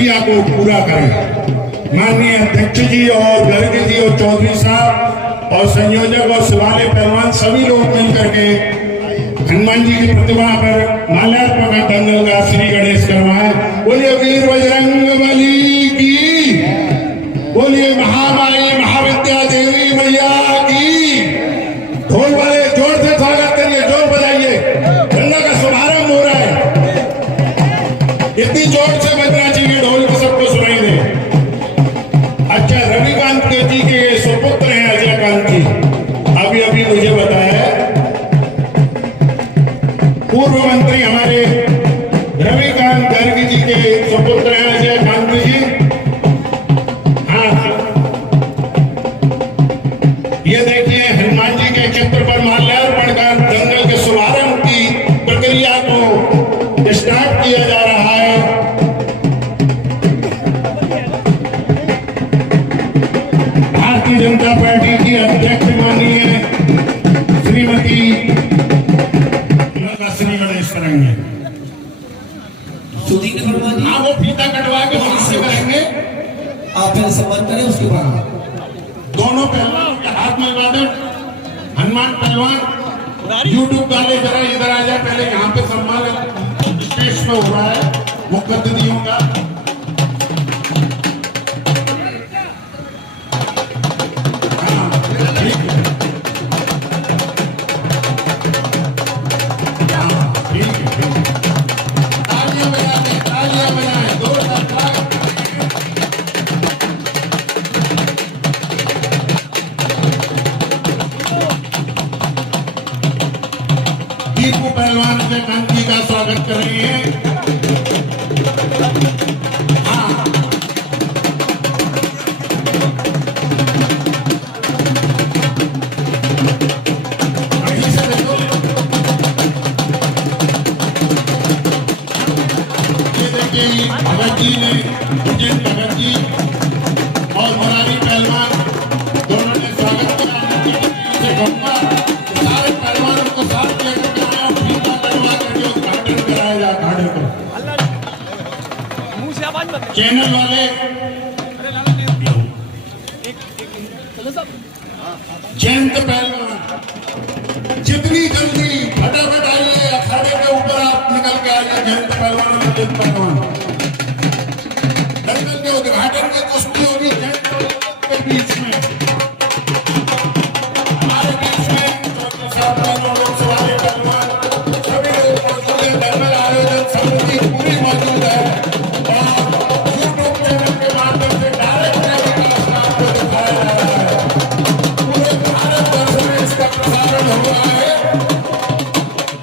प्रक्रिया को पूरा करें। माननीय अध्यक्ष जी और गर्ग जी और चौधरी साहब और संयोजक और शिवालय पहलवान सभी लोग मिलकर के हनुमान जी की प्रतिमा पर माल्यार्पण दंगल का श्री गणेश करवाए। बोलिए वीर बजरंग बली की, बोलिए महामाई महाविद्या देवी मैया की। ढोल वाले जोर से स्वागत करिए, जोर बजाइए, गंगा का शुभारंभ हो रहा है। इतनी जोर से बजना चाहिए ढोल को, सबको सुनाई दे। अच्छा, रविकांत जी के सुपुत्र हैं अजयकांत जी, अभी अभी मुझे बताया पूर्व मंत्री हमारे रविकांत गर्ग जी के सुपुत्र हैं अजयकांत जी। हाँ, ये देखिए हनुमान जी के चित्र पर माल्यार्पण कर दंगल के शुभारंभ की प्रक्रिया को स्टार्ट किया जा रहा है। भारतीय जनता पार्टी की अध्यक्ष माननीय श्रीमती श्री गणेश करेंगे। हाँ, वो फीता कटवा के से करेंगे। आप पहले सम्मान करें, उसके बाद दोनों पहलवान के हाथ में वादन हनुमान पहलवान यूट्यूब वाले जरा इधर आ जाए। पहले यहाँ पे सम्मान स्टेज पे हो रहा है, वो गद्दियों का। दीपू पहलवान के कांति का स्वागत कर रही है। हाँ, से देखो, ये देखिए भगत जी ने, उज्जैन भगत जी और मुरारी पहलवान दोनों ने स्वागत किया। सारे पहलवानों को साथ लेकर चैनल वाले जयंत पहलवान जितनी जल्दी फटाफट आइए, अखाड़े के ऊपर आप निकल के आइए। जयंत पहलवान और अजित पहलवान दंगल के उद्घाटन की कुश्ती होगी जयंत के बीच में। हमारे बीच में लोग सवाल पहलवान सभी लोग मौजूद है। दंगल आयोजन समिति पूरी मौजूद है और यूट्यूब चैनल के माध्यम से डायरेक्ट टेलीकास्ट आपको दिखाया जा रहा है। पूरे भारतवर्ष में इसका प्रसारण हो रहा है,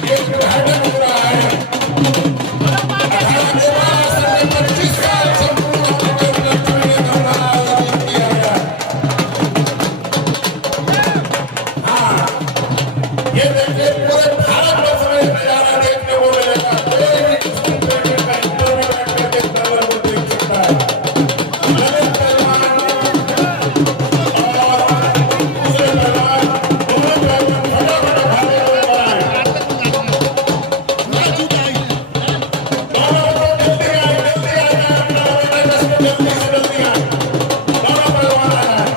ये उद्घाटन हो रहा है। 25 साल संपूर्ण उपलक्ष्य में दंगल आयोजित किया गया। हाँ, ये देखिए पूरे भारतवर्ष में नजारा देखने को मिलेगा। कोई भी का इंटरव्यू करके दंगल को देख सकता है। ललित पहलवान और दूसरे पहलवान दोनों पहलवान फटाफट भागे हुए बनाए। दोनों को जल्दी आए, जल्दी से जल्दी आए। दोनों पहलवान आ रहा है।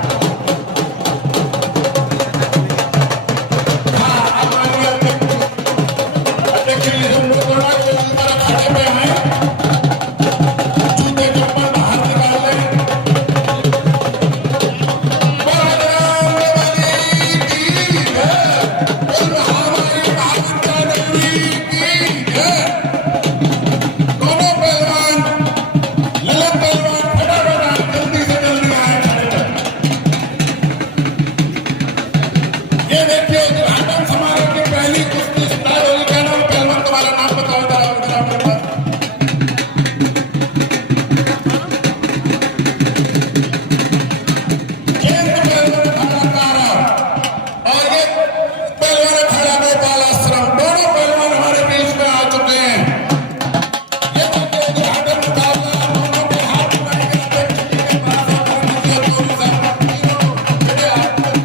हाँ, अब माननीय अध्यक्ष जी हम लोग दोनों के ऊपर अखाड़े पे हैं। जूते चप्पल बाहर निकाल लें। बजरंग बली की जय, बोल महामाई महाविद्या देवी की जय। दोनों पहलवान, ललित पहलवान फटाफट आए, जल्दी से जल्दी आए अखाड़े पे। ये देखिए उद्घाटन समारोह की पहली कुश्ती स्टार्ट होगी। क्या नाम पहलवान, तुम्हारा नाम बताओ जरा मेरे पास। जयंत पहलवान कलाकार और ये पहलवान अखाड़ा गोपाल आश्रम, दोनों पहलवान हमारे बीच में आ चुके हैं। ये देखिए उद्घाटन मुकाबला दोनों के हाथ में अध्यक्ष जी के पास और चौधरी साहब तीनों मेरे हाथ में।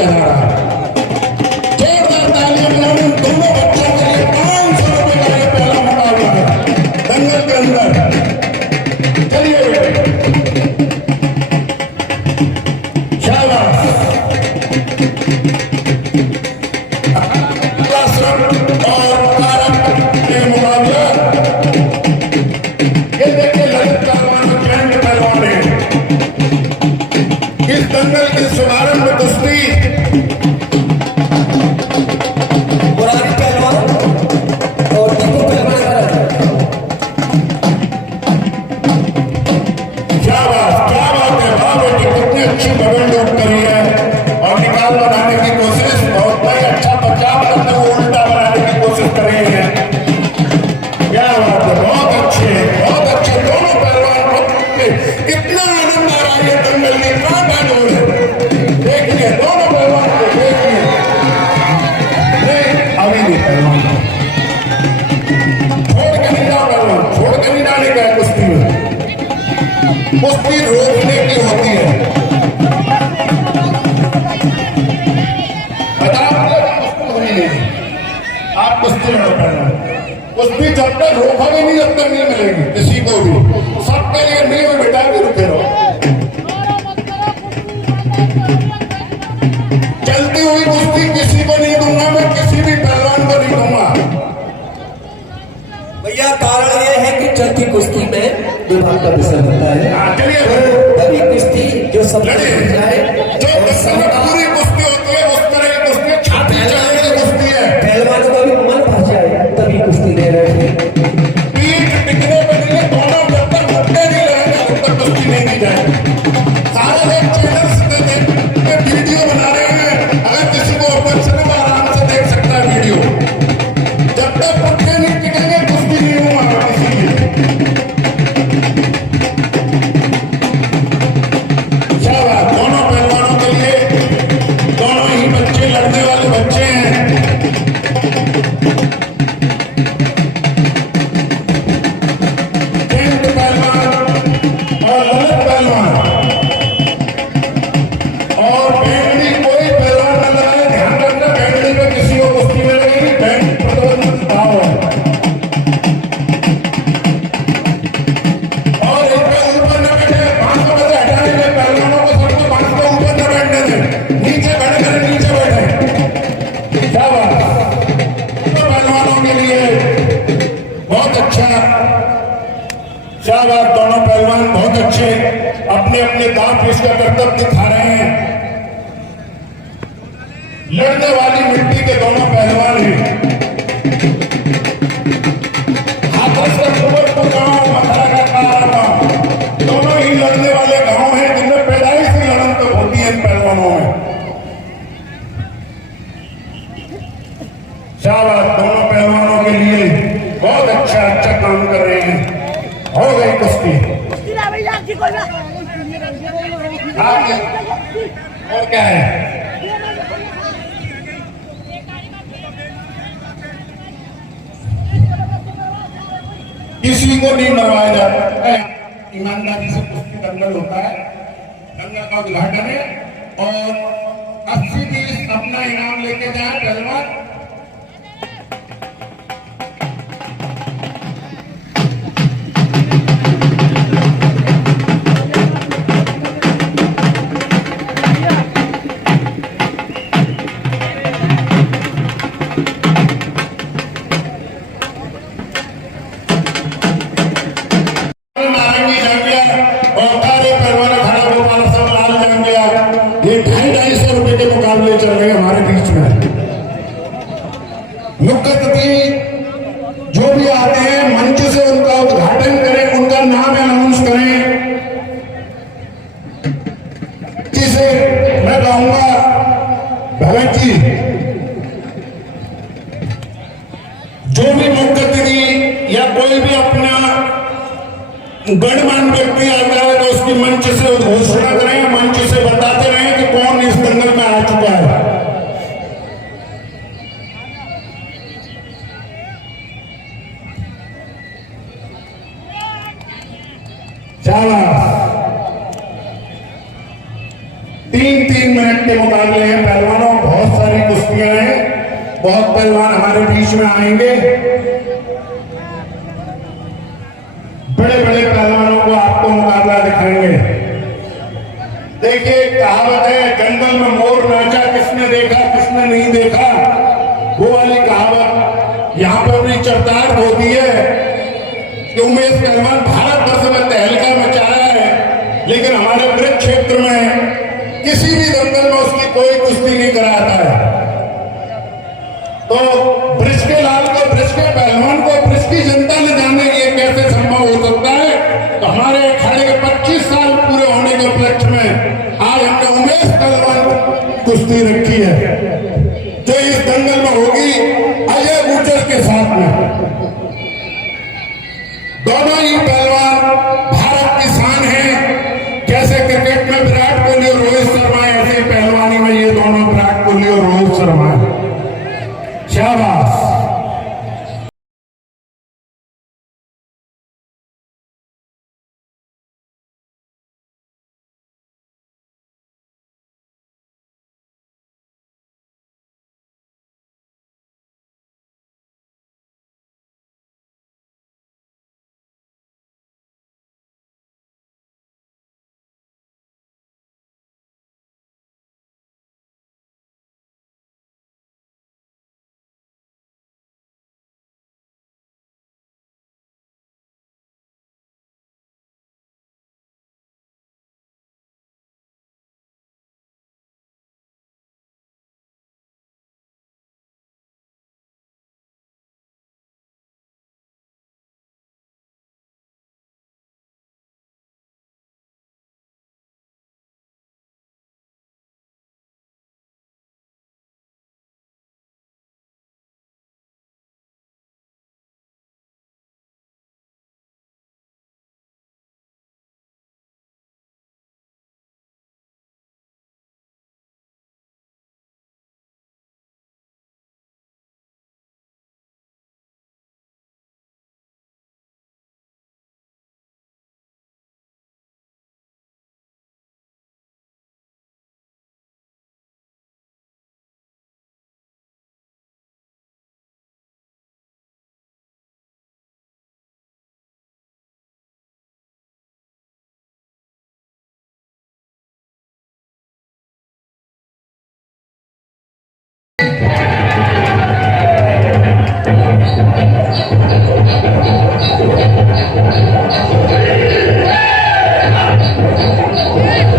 किया जा रहा है। जोरदार तालियां बजाओ उन दोनों बच्चों के लिए। 500 रुपए का ये पहला मुकाबला है दंगल के अंदर। चलिए शाबाश। और कारक के मुकाबला ये देखिए ललित कारवान ग्रैंड पहलवान है। इस दंगल के शुभारंभ में कुश्ती पुरानी पहलवान और दीपू पहलवान का क्या बात है। वाह बेटी कितनी अच्छी बगल डूब करी है और निकाल बनाने की कोशिश। बहुत भाई अच्छा बचाव करते हुए उल्टा बनाने की कोशिश कर रही है। क्या बात है, बहुत अच्छे दोनों पहलवान। कितना आनंद आ रहा है ये दंगल में। कहाँ बानूर है देखिए दोनों पहलवान को देखिए। नहीं अभी भी पहलवान छोड़ के नहीं जाओ। पहलवान छोड़ के नहीं जाने का है कुश्ती में। कुश्ती रोकने की होती है। आप कुश्ती लड़ो पहलवान। कुश्ती जब तक रोकोगे नहीं जब तक नहीं मिलेगी किसी को भी। सबके लिए नहीं हो बेटा भी रुके रहो। चलती हुई कुश्ती किसी को नहीं दूंगा मैं, किसी भी पहलवान को नहीं दूंगा। भैया कारण ये है कि चलती कुश्ती में विभाग का विषय होता है। चलिए तभी कुश्ती जो सब लड़िए। जो पूरी कुश्ती होती है उस तरह की कुश्ती छाती चढ़ने की कुश्ती है। पहलवानों का भी मन भर जाए तभी कुश्ती दे रहे हैं। पीठ टिकने पर नहीं दोनों जब तक मुक्के नहीं रहेंगे तब तक कुश्ती नहीं दी जाएगी। सारे लोग चैनल्स पे वीडियो बना रहे हैं। अगर किसी को ऑफर से तो आराम से देख सकता है वीडियो। जब तक मुक्के नहीं टिकेंगे कुश्ती नहीं होगा किसी की। शाबाश दोनों पहलवानों के लिए। दोनों ही बच्चे लड़ने वाले बच्चे हैं। जयंत पहलवान और ललित पहलवान और बैंडी। कोई पहलवान न लगाए, ध्यान रखना बैंडी पे किसी को कुश्ती में लगेगी। बैंड प्रतिबंधित भाव है। और एक पे ऊपर न बैठे। बांस को बस हटाने में पहलवानों को सबको बांस को ऊपर न बैठने दें। नीचे बैठ कर नीचे बैठे। शाबाश तो पहलवानों के लिए बहुत अच्छा। शाबाश दोनों पहलवान बहुत अच्छे अपने अपने दांव पेश का कर्तव्य दिखा रहे हैं। लड़ने वाली मिट्टी के दोनों पहलवान हैं। हाथरस का कुंवरपुर गांव, मथुरा का कारा गांव, दोनों ही लड़ने वाले गांव हैं जिनमें पैदाइश की लड़न तो होती है इन पहलवानों में। शाबाश दोनों पहलवानों के लिए बहुत अच्छा काम कर रहे हैं। हो गई कुश्ती। आगे और क्या है। किसी को नहीं मरवाया जाता है। ईमानदारी से कुश्ती दंगल होता है। दंगल का उद्घाटन है और 80-20 अपना इनाम लेके जाए पहलवान। नारंगी जांगिया और तारे परवाना खड़ा गोपाल सब लाल जांगिया। ये 250-250 रुपए के मुकाबले चल रहे हैं हमारे बीच में। मुख्य अतिथि जो भी आते हैं मंच से उनका उद्घाटन करें, उनका नाम अनाउंस करें। जिसे मैं कहूंगा भगत जी, जो भी मुख्य अतिथि या कोई भी अपना गणमान्य व्यक्ति आता है तो उसकी मंच से घोषणा करें, मंच से बताते रहें कि कौन इस दंगल में आ चुका है। शाबाश। 3-3 मिनट के मुकाबले हैं पहलवानों, बहुत सारी कुश्तियां हैं, बहुत पहलवान हमारे बीच में आएंगे। बड़े बड़े पहलवानों को आपको मुकाबला दिखाएंगे। देखिए, कहावत है, जंगल में मोर नाचा किसने देखा किसने नहीं देखा, वो वाली कहावत यहां पर भी चरितार्थ होती है कि उमेश पहलवान भारत वर्ष में तहलका मचाया है, लेकिन हमारे ब्रज क्षेत्र में किसी भी दंगल में उसकी कोई कुश्ती नहीं कराता है। तो ब्रज के लाल को, ब्रज के पहलवान को ब्रज की जनता ने जाने ये कैसे संभव हो सकता है। तो हमारे अखाड़े के 25 साल पूरे होने के उपलक्ष्य में आज हमने उमेश पहलवान कुश्ती रखी है, जो इस दंगल में होगी अजय गुर्जर के साथ में। दोनों ही पहलवान भारत की शान है। जैसे क्रिकेट में विराट कोहली और रोहित शर्मा है, ऐसे पहलवानी में ये दोनों विराट कोहली और रोहित शर्मा है। शाबाश।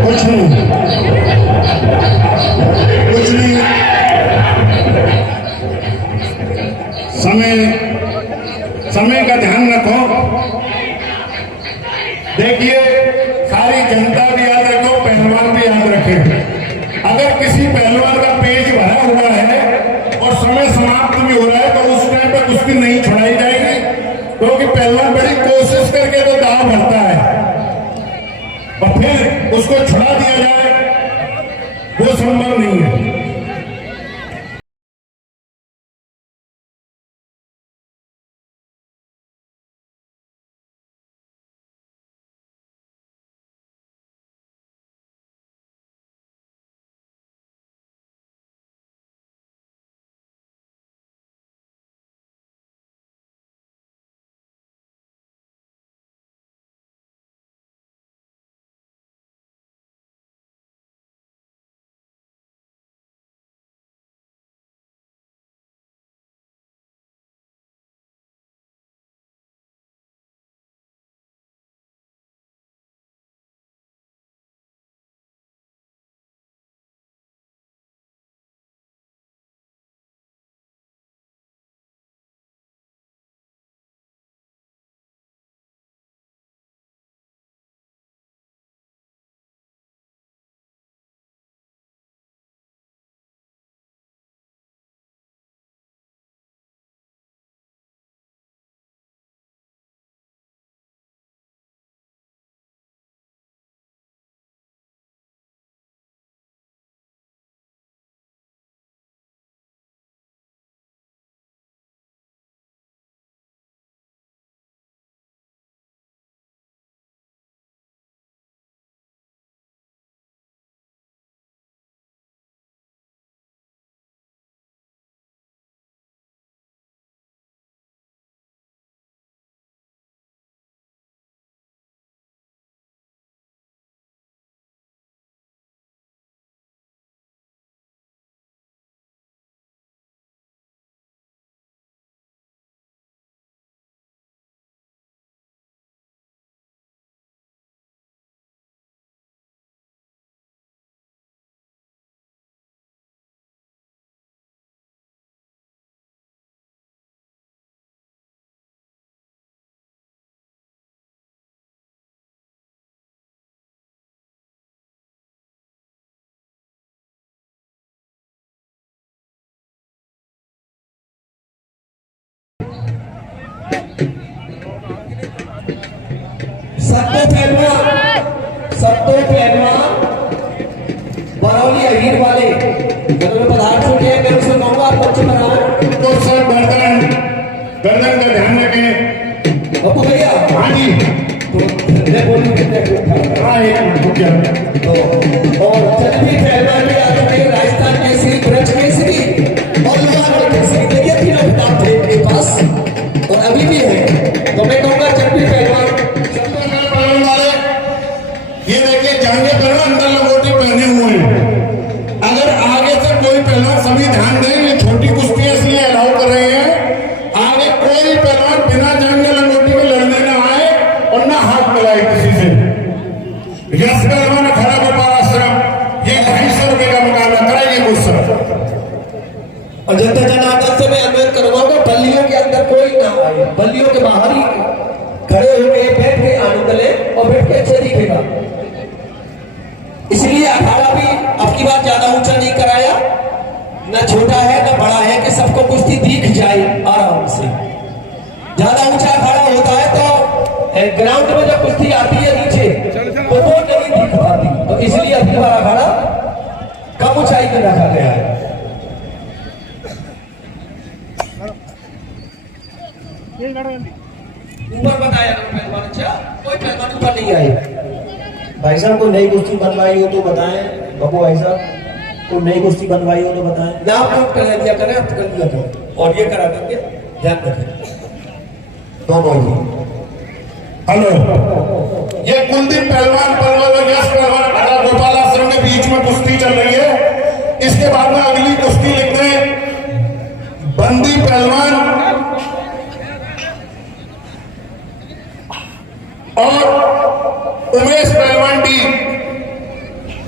कुछ नहीं, कुछ नहीं। समय का ध्यान रखो। देखिए, सारी जनता भी याद रखो, पहलवान भी याद रखे। अगर किसी पहलवान का पेज भरा हुआ है और समय समाप्त भी हो रहा है तो उस टाइम पर कुश्ती नहीं छुड़ाई जाएगी, क्योंकि पहलवान बड़ी कोशिश करके तो दाव भरता है और फिर उसको छुड़ा दिया जाए, वो संभव नहीं है। सत्तो पहलवान बरौली अहीर वाले उन्होंने पदार्थ छूटे हैं। मैं उसे कहूँगा आप बच्चे बनाओ तो सर गर्दन का ध्यान रखें। बप्पू भैया। हाँ जी। मैं बोलूँ कितने हाँ एक मिनट रुक जाओ। तो और चंद्री पहलवान भी आते थे, राजस्थान केसरी, ब्रज केसरी और लुधियाना केसरी, देखिए तीनों खिताब थे इनके पास और अभी भी है। तो मैं कहूँगा चंद्री पहलवान वाले ये देखिए जांगे पहलवान अंदर लंगोटी पहने हुए हैं। अगर आगे से कोई पहलवान, सभी ध्यान दें, ये छोटी कुश्ती इसलिए अलाउ कर रहे हैं। आगे कोई पहलवान बिना जांगे लंगोटी के लड़ने न आए और ना हाथ मिलाए किसी से। यश पहलवान खड़ा गोपाल आश्रम, ये 250 रुपए का मुकाबला कराइए मुझसे। और जनता जनार्दन से मैं अनुरोध करवाऊंगा बल्लियों के अंदर कोई ना आए, बल्लियों के बाहर ही खड़े होके बैठ के आनंद ले और बैठ के अच्छे दिखेगा। इसलिए अखाड़ा भी अब की बार ज्यादा ऊंचा नहीं कराया, न छोटा है न बड़ा है, कि सबको कुश्ती दिख जाए आराम से। ज्यादा ऊंचा अखाड़ा होता है तो ग्राउंड में जब कुश्ती आती है नीचे तो वो नहीं दिख पाती, तो इसलिए अब की बार अखाड़ा कम ऊंचाई में रखा गया है। ऊपर बताया पहलवान, अच्छा कोई पहलवान ऊपर नहीं आए। भाई साहब को नई कुश्ती बनवाई हो तो बताएं। बाबू भाई साहब को नई कुश्ती बनवाई हो तो बताएं। नाम नोट कर दिया करें, आप कर दिया करें और ये करा देंगे, ध्यान रखें। तो बोलिए। हेलो, ये कुलदीप पहलवान और यश पहलवान खड़ा गोपाल आश्रम के बीच में कुश्ती चल रही है। इसके बाद में अगली कुश्ती लिख दें बंदी पहलवान और उमेश पहलवान डी।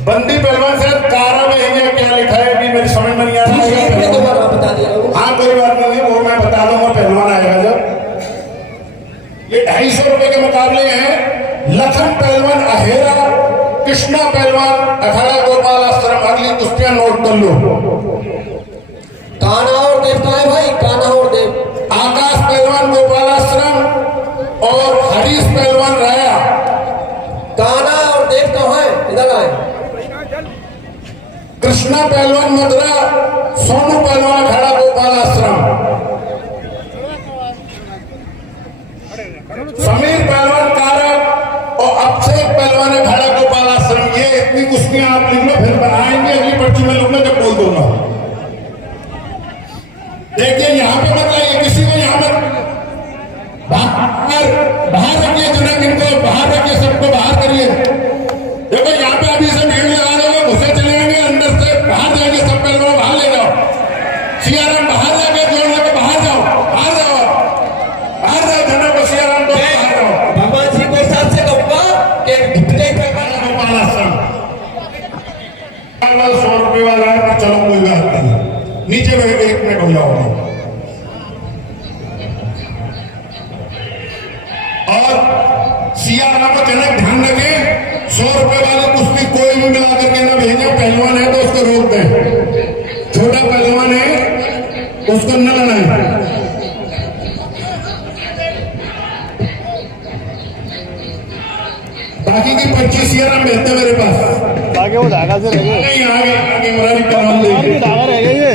बंदी पहलवान से कारा में इंडिया क्या लिखा है अभी मेरी समझ में नहीं आ रहा है। बता दे रहा हूँ। हाँ कोई बात नहीं, वो मैं बता दूंगा पहलवान आएगा जब। ये 250 रुपए के मुकाबले हैं। लखन पहलवान अहेरा, कृष्णा पहलवान अखाड़ा गोपाल आश्रम। अगली कुश्तियां नोट कर लो। कान्हा और देव का है भाई, कान्हा और देव। आकाश पहलवान गोपाल आश्रम और हरीश पहलवान राया। कान्हा और देव का है, इधर आए। कृष्णा पहलवान मदरा, सोनू पहलवान अखाड़ा गोपाल आश्रम। समीर पहलवान कारक और अक्षय पहलवान अखाड़ा गोपाल आश्रम। ये इतनी कुश्तियां आप लिख लो, फिर बनाएंगे अगली पर्ची में लूंगा जब बोल दूंगा। देखिए यहाँ पे मत लाइए किसी को, यहाँ पर बाहर रखिए, जिनको बाहर रखिए, सबको बाहर करिए। देखो यहाँ पे अभी से भीड़ लगा दोगे, घुसे चले जाएंगे, अंदर से बाहर जाएंगे, सब पहलवान बाहर ले जाओ। सियाराम बाहर जाके जोड़ने को बाहर जाओ, बाहर जाओ, बाहर जाओ, धनों को सियाराम को बाहर जाओ। भगवान जी को साथ से कहूंगा कि गोपाल आश्रम 100 रुपये वाला है, पर चलो कोई बात नहीं, नीचे बैठ के 1 मिनट हो जाओ। और सियाराम को जनक ध्यान रखें, 100 रुपए वाली कुश्ती कोई भी मिला करके ना भेजे। पहलवान है तो उसको रोक दें, छोटा पहलवान है उसको न लड़ाएं। बाकी की पर्ची सियाराम भेजते मेरे पास। आगे वो धागा से रह गए, नहीं आगे मुरारी करवा देंगे। धागा रह गया ये।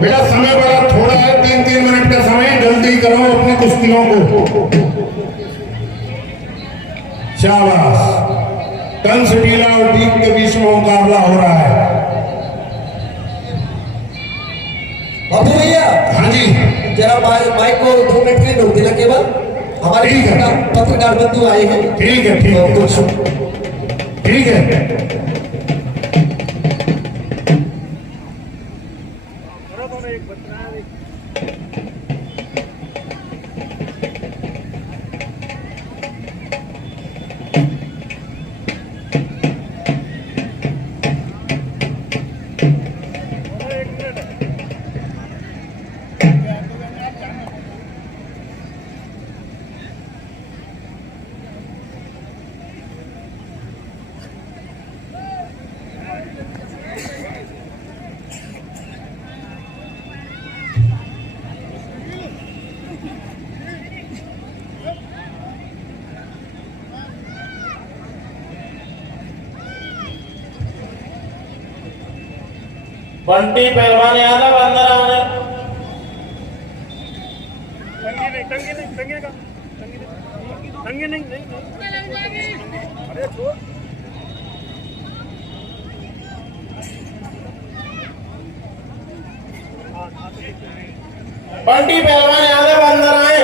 बेटा समय बड़ा थोड़ा है, 3-3 मिनट का समय, जल्दी करो अपनी कुश्तियों को। शाबाश। कंस टीला और दीप के बीच में मुकाबला हो रहा है। बाबू भैया। हाँ जी। जरा माइक को 2 मिनट के लिए रोक देना केवल, हमारे पत्रकार बंधु आए हैं। ठीक है, ठीक है, ठीक है। बंटी पहलवान यादव अंदर आने। बंटी पहलवान यादव अंदर आए।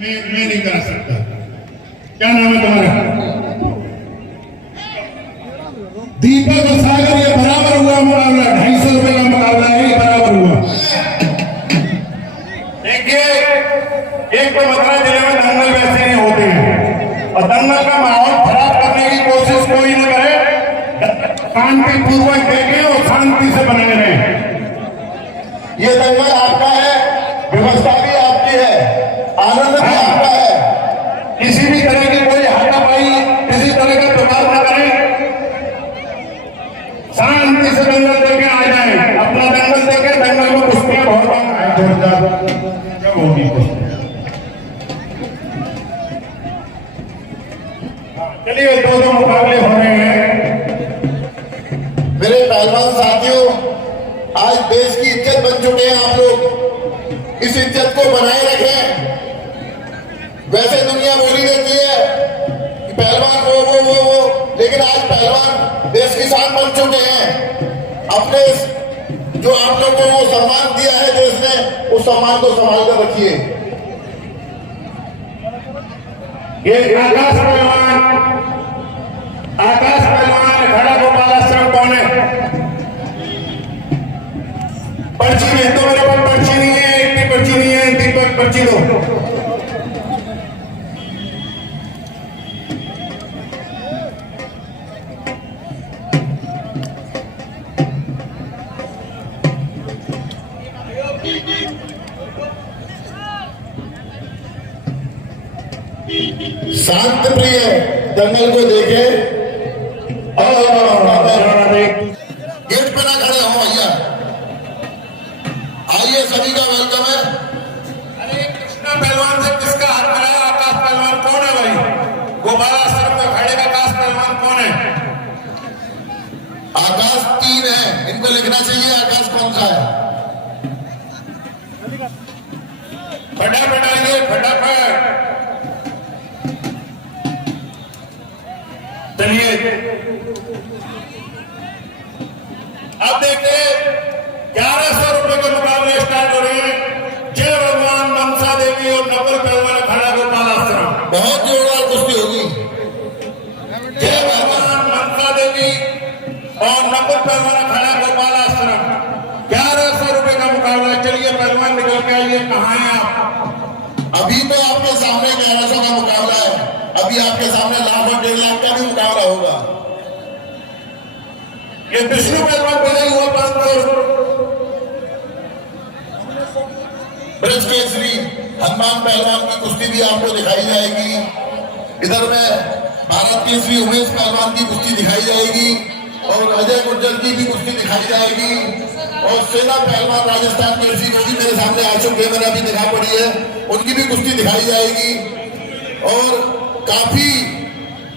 मैं नहीं करा सकता। क्या नाम है तुम्हारा? दीपक और सागर, ये बराबर हुआ मुकाबला, 250 रुपए का मुकाबला है, ये बराबर हुआ। देखिए, एक तो मथुरा जिले में दंगल वैसे नहीं होते हैं, और दंगल का माहौल खराब करने की कोशिश कोई न करे। शांतिपूर्वक देखें और शांति से बने रहें। ये दंगल आपका है, व्यवस्था भी आपकी है, आनंद भी आपका है। किसी भी तरह की कोई हाथापाई, किसी तरह का प्रभाव न करें, शांति से दंगल देके आ जाए। अपना दंगल देके, दंगल में कुश्तियां बहुत जोरदार होगी। चलिए, दो मुकाबले हो रहे हैं। मेरे पहलवान साथियों, आज देश की इज्जत बन चुके हैं आप लोग। इस इज्जत को बनाए रखें। वैसे दुनिया बोली देती है कि पहलवान वो, लेकिन आज पहलवान देश की शान बन चुके हैं। अपने जो आप लोगों को सम्मान दिया है देश ने, उस सम्मान को संभाल कर रखिए। ये आकाश पहलवान खड़ा गोपाल आश्रम कौन है? पर्ची में तो मेरे पास पर्ची नहीं है, इतनी पर्ची नहीं है। दीपक, पर्ची दो। शांत प्रिय दंगल को देखे गेट पे ना खड़े हो भैया। आइए, सभी का वेलकम है। अरे कृष्णा पहलवान से किसका हाथ मिलाया? आकाश पहलवान कौन है भाई? गोपाल आश्रम में खड़े का आकाश पहलवान कौन है? आकाश 3 है, इनको लिखना चाहिए आकाश कौन सा है। फटाफट आइए, फटाफट। चलिए, अब देखिए, 1100 रुपए के मुकाबले स्टार्ट हो रहे हैं। जय भगवान मनसा देवी और नकुल पहलवान खड़ा गोपाल आश्रम। बहुत जोरदार कुश्ती होगी। जय भगवान मनसा देवी और नकुल पहलवान खड़ा गोपाल आश्रम। 1100 रुपए का मुकाबला। चलिए पहलवान, निकल के आइए। कहाँ हैं आप? अभी तो आपके सामने 1100 का मुकाबला है। अभी आपके सामने लाख और 1.5 लाख का भी मुकाबला होगा। ये विष्णु पहलवान पैदा हुआ 500। ब्रज केसरी हनुमान पहलवान की कुश्ती भी आपको दिखाई जाएगी। इधर में भारत केसरी उमेश पहलवान की कुश्ती दिखाई जाएगी, और अजय गुर्जर की भी कुश्ती दिखाई जाएगी, और सेना पहलवान राजस्थान केसरी वो भी मेरे सामने आ चुके हैं, मैंने अभी दिखा पड़ी है, उनकी भी कुश्ती दिखाई जाएगी। और काफी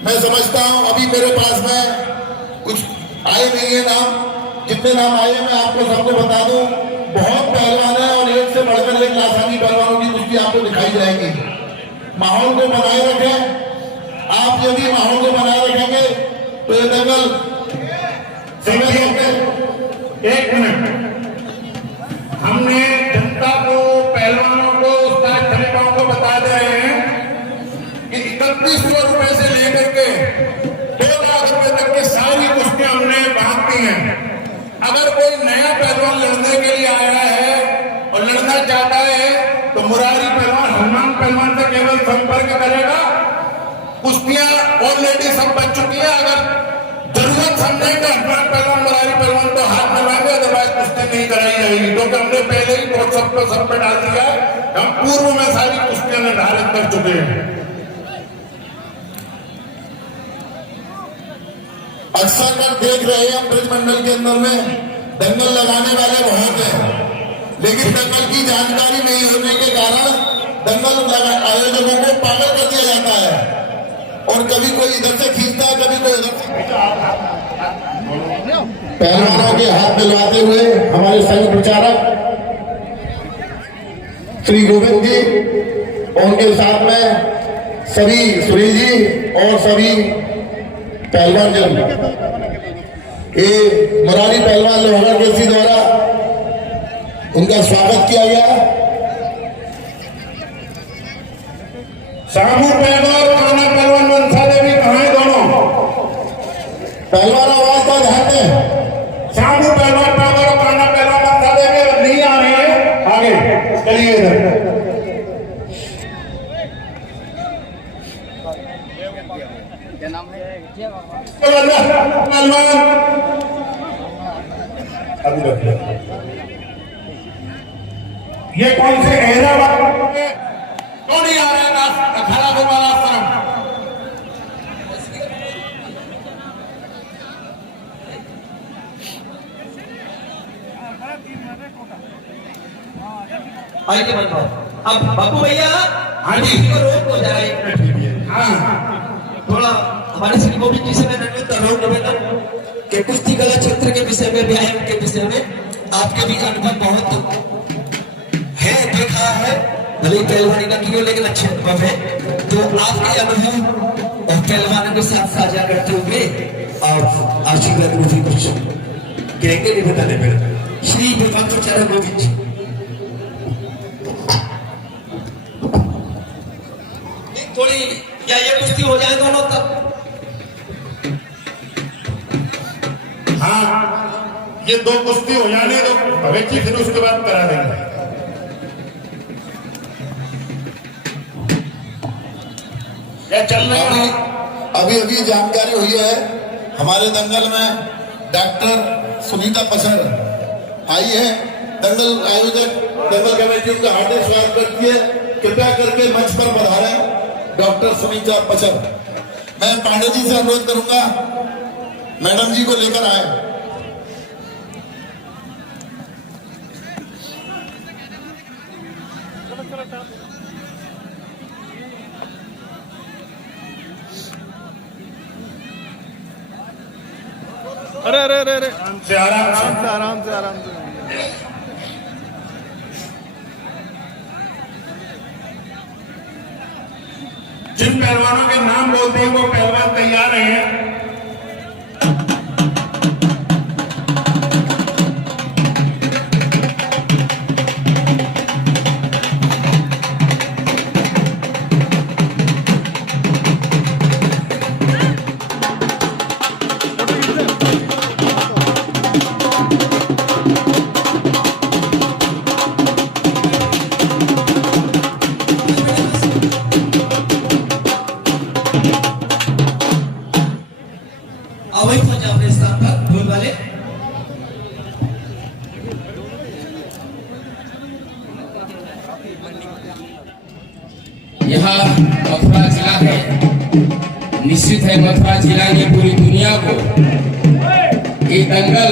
मैं समझता हूं अभी मेरे पास में कुछ आए नहीं है नाम। जितने नाम आए मैं आपको सबको बता दूं। बहुत पहलवान है, और एक से बढ़कर एक लासानी पहलवानों की कुश्ती आपको दिखाई जाएगी। माहौल को बनाए रखें। आप यदि माहौल को बनाए रखेंगे तो ये दंगल एक मिनट, हमने जनता को, पहलवानों को, उस्ताद खलीफाओं को बता दे रहे हैं कि 3100 रुपए से लेकर के 2 लाख रुपए तक की सारी कुश्तियां हमने बांट दी हैं। अगर कोई नया पहलवान लड़ने के लिए आया है और लड़ना चाहता है तो मुरारी पहलवान, हनुमान पहलवान से केवल संपर्क करेगा। कुश्तियां ऑलरेडी सब बच चुकी है। अगर जरूरत समझेगा हनुमान पहलवान, मुरारी पहलवान तो हाथ मिलाएंगे, अदरवाइज कुश्ती नहीं कराई जाएगी, क्योंकि हमने पहले ही बहुत सबको सब पे डाल दिया है। हम पूर्व में सारी कुश्तियां निर्धारित कर चुके हैं। अक्सर कर देख रहे हैं हम ब्रज मंडल के अंदर में दंगल लगाने वाले बहुत हैं, लेकिन दंगल की जानकारी नहीं होने के कारण दंगल आयोजकों को पागल कर दिया जाता है और कभी कोई इधर से खींचता है, कभी कोई उधर से। पहलवानों के हाथ मिलवाते हुए हमारे संघ प्रचारक श्री गोविंद जी और उनके साथ में सभी सुनील जी और सभी पहलवान जन, ये मुरारी पहलवान लोहागढ़ केसी द्वारा उनका स्वागत किया गया। सामू पहलवान और काना पहलवान मनसा देवी कहाँ है दोनों? पहलवान आवाज का ध्यान दें। सामू पहलवान और काना पहलवान मनसा देवी नहीं आ रहे हैं, आगे चलिए इधर। क्या नाम है? ये कौन से हैदराबाद क्यों नहीं आ रहे अखाड़ा गोपाल आश्रम? आइए बनवाओ। अब बापू भैया, हाँ जी, रोक हो जाए। हाँ थोड़ा हमारे श्री गोविंद जी से मैं निवेदन कि कुश्ती कला क्षेत्र के विषय में, व्यायाम के विषय में आपके भी अनुभव बहुत है, देखा है, भले पहलवानी का किया लेकिन अच्छे अनुभव है, तो आपके अनुभव और पहलवानों के साथ साझा करते हुए और आशीर्वाद मुझे कुछ कहेंगे नहीं बताने पर श्री विवेकानंद गोविंद जी। थोड़ी या ये कुश्ती हो जाए दोनों तक। हाँ, ये दो कुश्ती हो जाने दो भगत जी, फिर उसके बाद करा देंगे। क्या चल रहा है? अभी जानकारी हुई है हमारे दंगल में डॉक्टर सुनीता पसर आई है, दंगल आयोजक दंगल कमेटी उनका हार्दिक स्वागत करती है। कृपया करके मंच पर पधारें डॉक्टर सुनीता पचर। मैं पांडे जी से अनुरोध करूंगा मैडम जी को लेकर आए। अरे अरे अरे अरे आराम से आराम से। आराम से आराम से। जिन पहलवानों के नाम बोलते हैं वो पहलवान तैयार हैं। वही पहुंचा अपने स्थान पर ढोल वाले। यह मथुरा जिला है, निश्चित है मथुरा जिला ने पूरी दुनिया को एक दंगल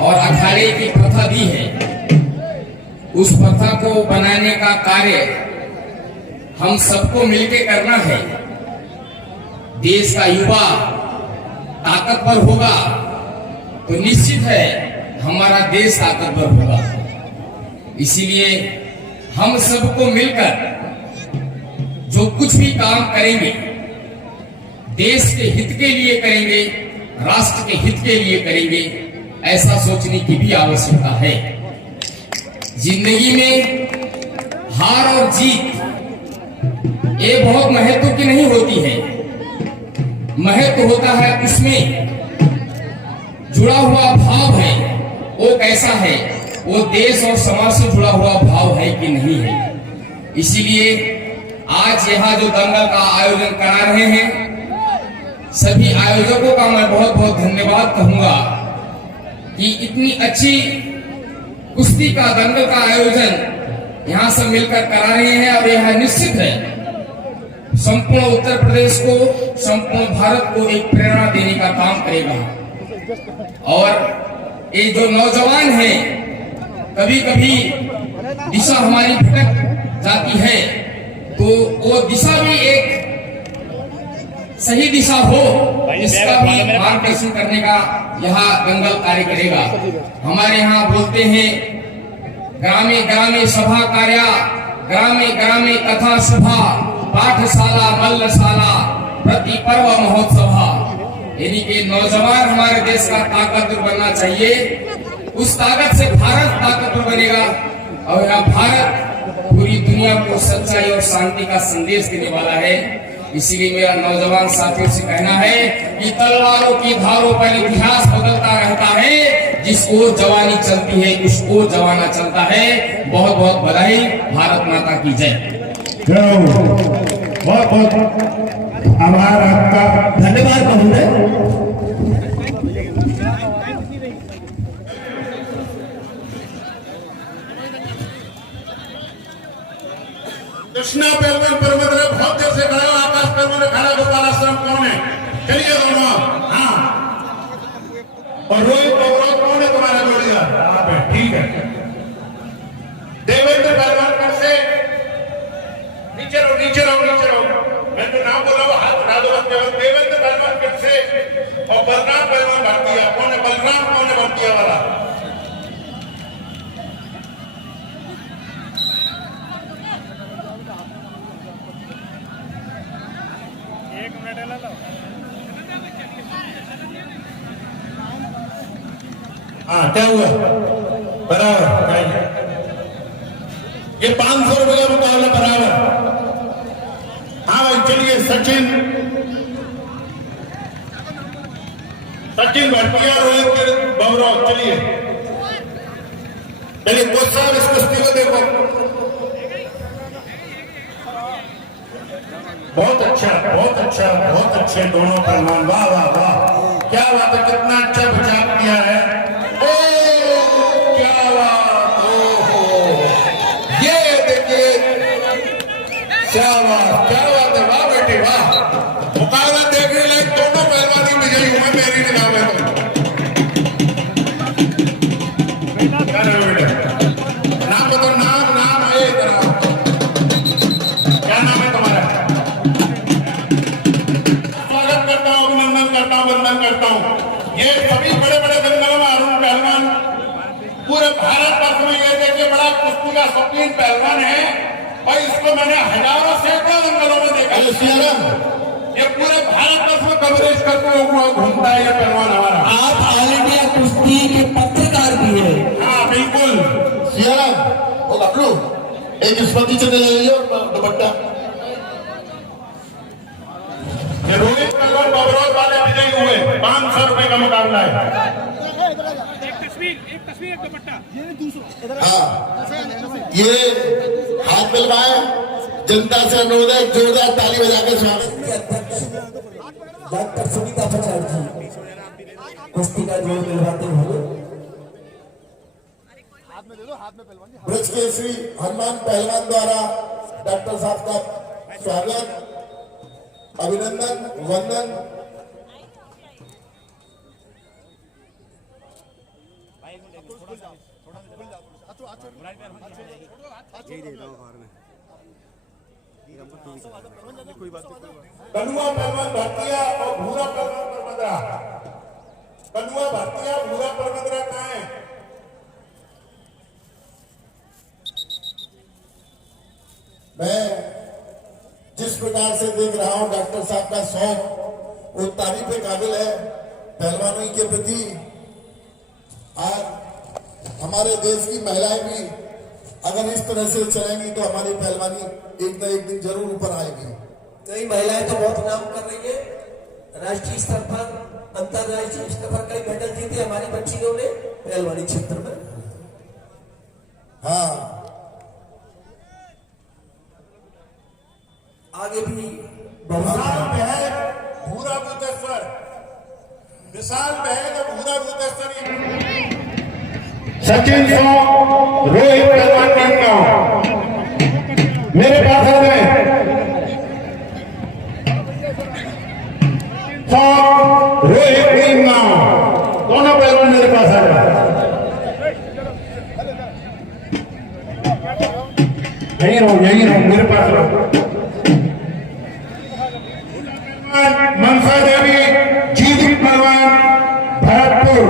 और अखाड़े की प्रथा दी है। उस प्रथा को बनाने का कार्य हम सबको मिलकर करना है। देश का युवा ताकतवर होगा तो निश्चित है हमारा देश ताकतवर होगा। इसीलिए हम सबको मिलकर जो कुछ भी काम करेंगे देश के हित के लिए करेंगे, राष्ट्र के हित के लिए करेंगे, ऐसा सोचने की भी आवश्यकता है। जिंदगी में हार और जीत ये बहुत महत्व की नहीं होती है। महत्व होता है उसमें जुड़ा हुआ भाव है, वो कैसा है, वो देश और समाज से जुड़ा हुआ भाव है कि नहीं है। इसीलिए आज यहाँ जो दंगल का आयोजन करा रहे हैं सभी आयोजकों का मैं बहुत बहुत धन्यवाद कहूंगा कि इतनी अच्छी कुश्ती का दंगल का आयोजन यहाँ सब मिलकर करा रहे हैं। और यह निश्चित है संपूर्ण उत्तर प्रदेश को, संपूर्ण भारत को एक प्रेरणा देने का काम करेगा। और ये जो नौजवान हैं, कभी कभी दिशा हमारी भटक जाती है, तो वो दिशा भी एक सही दिशा हो, इसका भी मार्गदर्शन करने का यहाँ दंगल कार्य करेगा। हमारे यहाँ बोलते हैं ग्रामे ग्रामे सभा कार्या, ग्रामे ग्रामे कथा सभा, पाठशाला मल्लशाला, प्रति पर्व महोत्सव। यानी कि नौजवान हमारे देश का ताकतवर बनना चाहिए। उस ताकत से भारत ताकतवर बनेगा और यह भारत पूरी दुनिया को सच्चाई और शांति का संदेश देने वाला है। इसीलिए मेरा नौजवान साथियों से कहना है कि तलवारों की धारों पर इतिहास बदलता रहता है, जिसको जवानी चलती है उसको जवाना चलता है। बहुत बहुत बधाई, भारत माता की जय। बहुत बहुत आभार आपका, धन्यवाद महोदय। कृष्णा पहलवान परमद्र बहुत देर से खड़ा, आकाश पहलवान खड़ा, गोपाल आश्रम कौन है? चलिए दोनों। हाँ, और रोहित पौरव कौन है तुम्हारा जोड़ीदार? आप है, ठीक है। देवेंद्र पहलवान कर से नीचे रहो, नीचे रहो, नीचे रहो। मैं तो नाम बोल रहा हूँ, हाथ उठा दो बस केवल। देवेंद्र पहलवान कर से और बलराम पहलवान भारतीय कौन है? बलराम कौन है भारतीय वाला? हाँ, क्या हुआ? बराबर। ये 500 रुपए का मुकाबला बराबर। हाँ भाई चलिए, सचिन भटिया, रोहित बबरौर, चलिए चलिए। कोच साहब इस कुश्ती को देखो, बहुत अच्छा, बहुत अच्छा, बहुत अच्छे दोनों पहलवान। वाह वाह वाह, क्या बात है, कितना अच्छा बचाव किया है। क्या बात है, वाह बेटे वाह। मुकाबला देखने लायक, दोनों पहलवानी विजयी हुए मेरी निगाह में। तो क्या नाम है बेटा? नाम बताओ, नाम है इधर। क्या नाम है तुम्हारा? स्वागत करता हूँ, अभिनंदन करता हूँ, वंदन करता हूँ। ये सभी बड़े बड़े दंगलों में अरुण पहलवान पूरे भारत वर्ष में, ये देखिए, बड़ा कुश्ती का शौकीन पहलवान है और इसको मैंने हजारों सैकड़ों दंगलों में देखा। ये पूरे भारत वर्ष में कवरेज करते हुए घूमता है ये पहलवान हमारा। आप ऑल इंडिया कुश्ती के पत्रकार भी है। हाँ बिल्कुल। सियाराम और गपलू एक स्पर्धी चले जाइए और दुपट्टा। रोहित पहलवान बबरौर वाले विजयी हुए। 500 रुपए का मुकाबला है। एक तस्वीर एक दुपट्टा। हाँ, ये हाथ मिलवाए, जनता से अनुरोध है, जोरदार ताली बजा के स्वागत। डॉक्टर सुनीता प्रसाद जी कुश्ती का जोड़ मिलवाते हुए ब्रज केसरी हनुमान पहलवान द्वारा डॉक्टर साहब का स्वागत, अभिनंदन, वंदन। कनुआ पहलवान भारतीय और भूरा पहलवान परमद्रा। कनुआ भारतीय, भूरा परमद्रा कहाँ है? मैं जिस प्रकार से देख रहा हूं डॉक्टर साहब का शौक वो तारीफ के काबिल है पहलवानी के प्रति। आज हमारे देश की महिलाएं भी अगर इस तरह से चलेंगी तो हमारी पहलवानी एक न एक दिन जरूर ऊपर आएगी। कई महिलाएं तो बहुत नाम कर रही है, राष्ट्रीय स्तर पर, अंतरराष्ट्रीय स्तर पर कई मेडल जीते हमारी बच्चियों ने पहलवानी क्षेत्र में। हाँ, आगे भी विशाल बहन भूरा भूतेश्वर, विशाल बहन भूरा भूतेश्वर। सचिन 100, रोहित पहलवान 99। मेरे पास है मनसा देवी जीतू पहलवान भरतपुर,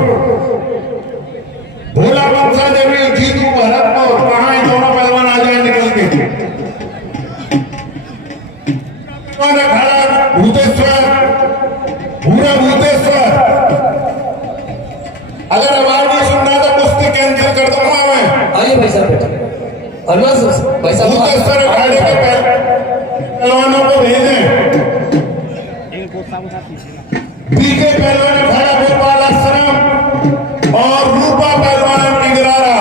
भोला मनसा देवी जीतू भरतपुर। कहाँ है दोनों पहलवान? आ जाए निकल के। अखाड़ा भूतेश्वर, पूरा भूतेश्वर। अगर आवाज नहीं सुन रहा तो कुश्ती कैंसिल कर दूंगा मैं। आइए भाई साहब बैठिए। अरमान भाई साहब भूतेश्वर अखाड़े के पहलवानों को भेजें। बीके पहलवान अखाड़ा गोपाल आश्रम और रूपा पहलवान निगरारा।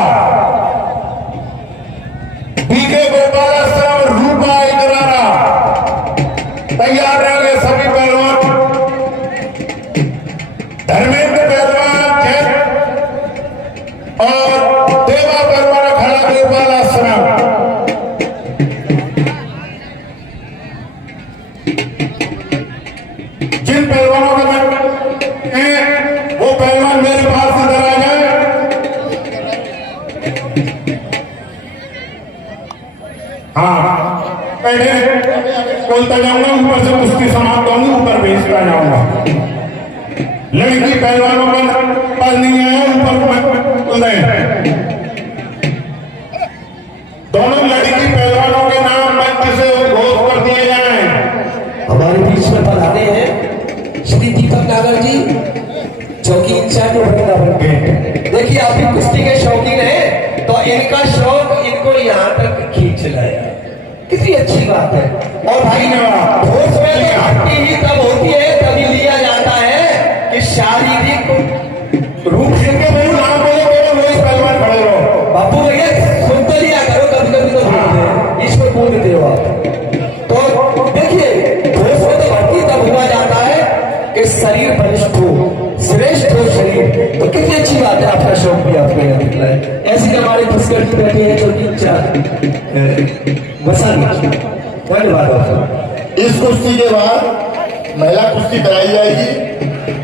बीके गोपाल आश्रम, रूपा निगरारा तैयार रहेंगे सभी पहलवान। धर्मेंद्र पहलवान जैन और देवा पहलवान अखाड़ा गोपाल आश्रम। जिन पहलवानों का मैं वो पहलवान मेरे पास इधर आ जाए। हाँ, पहले बोलता जाऊंगा, ऊपर से कुश्ती समाप्त होंगी, ऊपर भेजता जाऊंगा। लड़की पहलवानों पर नहीं आया, ऊपर बोल रहे। दोनों लड़की पहलवानों के नाम मंच से घोषित कर दिए जाए। हमारे बीच में पधारे हैं श्री दीपक नागर जी, चौकी इंचार्ज वृंदावन गेट। देखिए आप भी कुश्ती के शौकीन हैं, तो इनका शौक इनको यहाँ तक खींच लाया। कितनी अच्छी बात है। और भाई ठोस में तो हड्डी ही तब होती है, तभी लिया जाता है कि शारीरिक रूप से इनके मुंह ना बोले केवल वही पहलवान खड़े रहो। बापू भैया सुन तो लिया करो, कभी कभी तो बोलते हैं, इसको बोलते हो आप। तो देखिए ठोस में तो भर्ती तब हुआ जाता है कि शरीर बलिष्ठ हो, श्रेष्ठ हो शरीर। तो कितनी अच्छी बात है, आपका शौक भी आपको यहाँ निकला है। ऐसे हमारे पुष्कर जी बैठे हैं, जो तीन चार धन्यवाद आपको। इस कुश्ती के बाद महिला कुश्ती कराई जाएगी।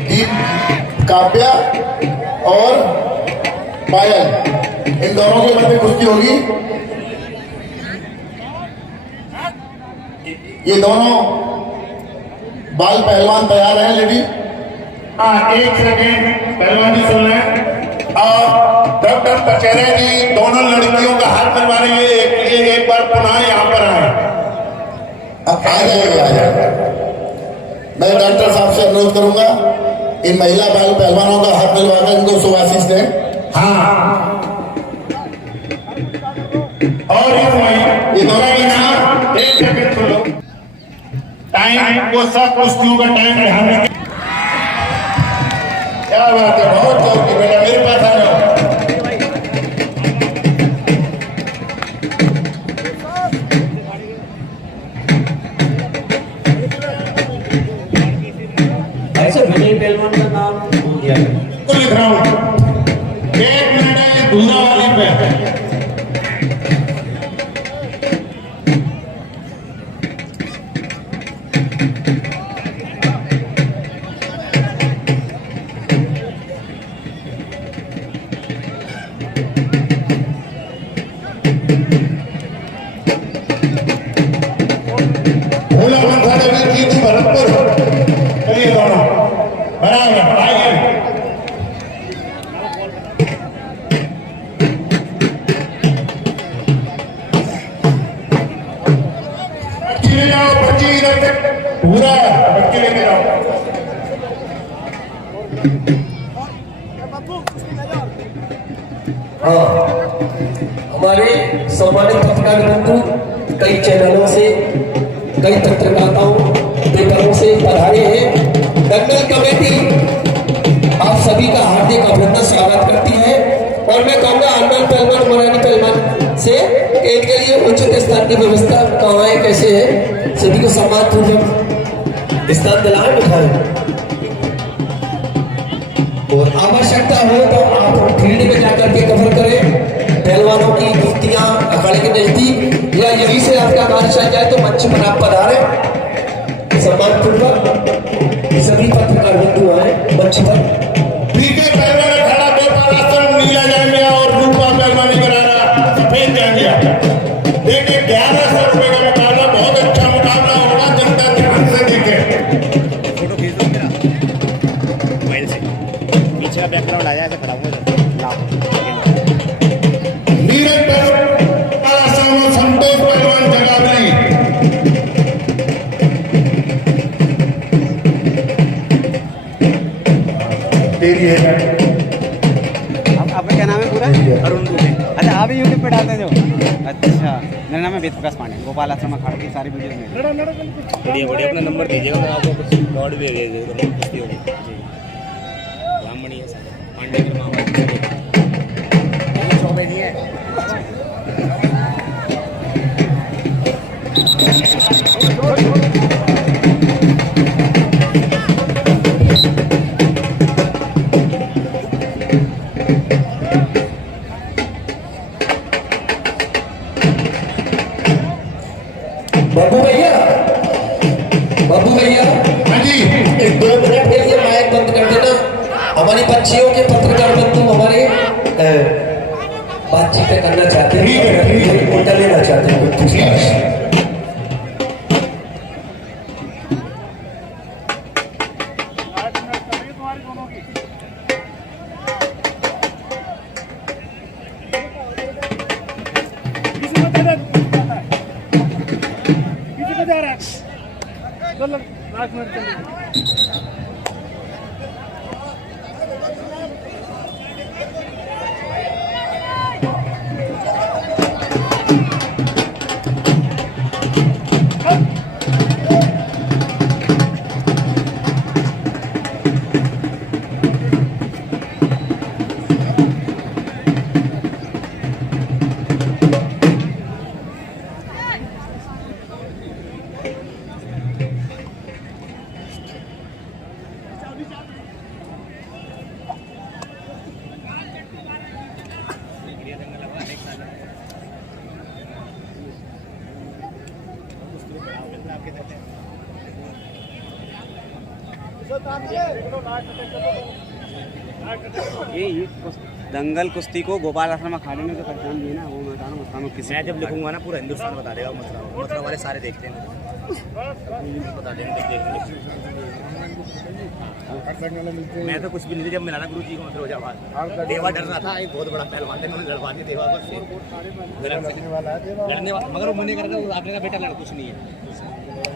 दीप काव्या और पायल, इन दोनों के मध्य कुश्ती होगी। ये दोनों बाल पहलवान तैयार हैं लेडी। हाँ, एक सेकेंड पहलवान जी सुन लें। और डॉक्टर पचेरे जी दोनों लड़कियों का हाथ मिलवाने ये एक बार पुनः यहाँ पर आए। अब आ जाएगा। मैं डॉक्टर साहब से अनुरोध करूंगा, इन महिला बाल पहलवानों का हाथ मिलवाकर इनको शुभाशीष दें। हाँ, और ये दोनों के नाम एक सेकेंड सुन लो। टाइम वो सब कुश्तियों का टाइम ध्यान रखें। क्या बात है, बहुत जोर की बेटा, मेरे पास आ जाओ। ऐसे विनय पहलवान का नाम बोल दिया है। तो लिख रहा हूँ, 1 मिनट है, ये दूसरा वाली पे। भोला मनसा देवी जीतू भरतपुर। चलिए दोनों बराबर आइए। बच्ची ले जाओ, बच्ची इधर से पूरा बच्ची लेके जाओ। हाँ, हमारे सम्मानित पत्रकार बंधु कई चैनलों से, कई पत्रकारों पेपरों से पधारे हैं। दंगल कमेटी आप सभी का हार्दिक अभिनंदन स्वागत करती है। और मैं कहूँगा आनंद पहलवान, मरानी पहलवान से इनके लिए उचित स्थान की व्यवस्था कहाँ है, कैसे है, सभी को सम्मान पूर्वक स्थान दिलाएं, बिठाएं। और आवश्यकता हो तो आप फील्ड में जाकर के कवर करें पहलवानों की कुश्तियां अखाड़े के नजदीक, या यहीं से आपका कार्य चल जाए तो मंच पर आप पधारे। सम्मान पूर्वक सभी पत्रकार बंधु आए मंच पर। बीके पहलवान अखाड़ा गोपाल आश्रम नीला जामिया और रूपा पहलवानी कराना सफेद जामिया। देखिए 1100 रुपए का मुकाबला, बहुत अच्छा मुकाबला होगा, जनता ध्यान से देखे। पे डालते जो। अच्छा, मेरा नाम है वेद प्रकाश पांडे, गोपाल आश्रम अखाड़े की सारी वीडियो में। बढ़िया बढ़िया, अपना नंबर दीजिएगा, मैं आपको कुछ कार्ड भी दे दूँगा, कुश्ती होगी जी। ब्राह्मण ही है सारे, पांडे के मामा शो में नहीं है। बाबू भैया हाँ जी, एक 2 मिनट के लिए माइक बंद कर देना। हमारी बच्चियों के पत्रकार बंधु हमारे बातचीत करना चाहते हैं, उनका लेना चाहते हैं कुछ। ये दंगल कुश्ती को गोपाल आश्रम अखाड़े में जो पहचान दी ना, वो मैं बता रहा हूँ किसी। मैं जब लिखूंगा ना पूरा हिंदुस्तान बता देगा, मथुरा वाले सारे देखते हैं, बता देंगे। मैं तो कुछ भी नहीं, जब मिला ना गुरु जी को फिरोजाबाद, देवा डर रहा था, एक बहुत बड़ा पहलवान था, मैंने लड़वा दिया देवा से लड़ने वाला, मगर वो मने कर रहा था, आपने कहा बेटा लड़ कुछ नहीं है,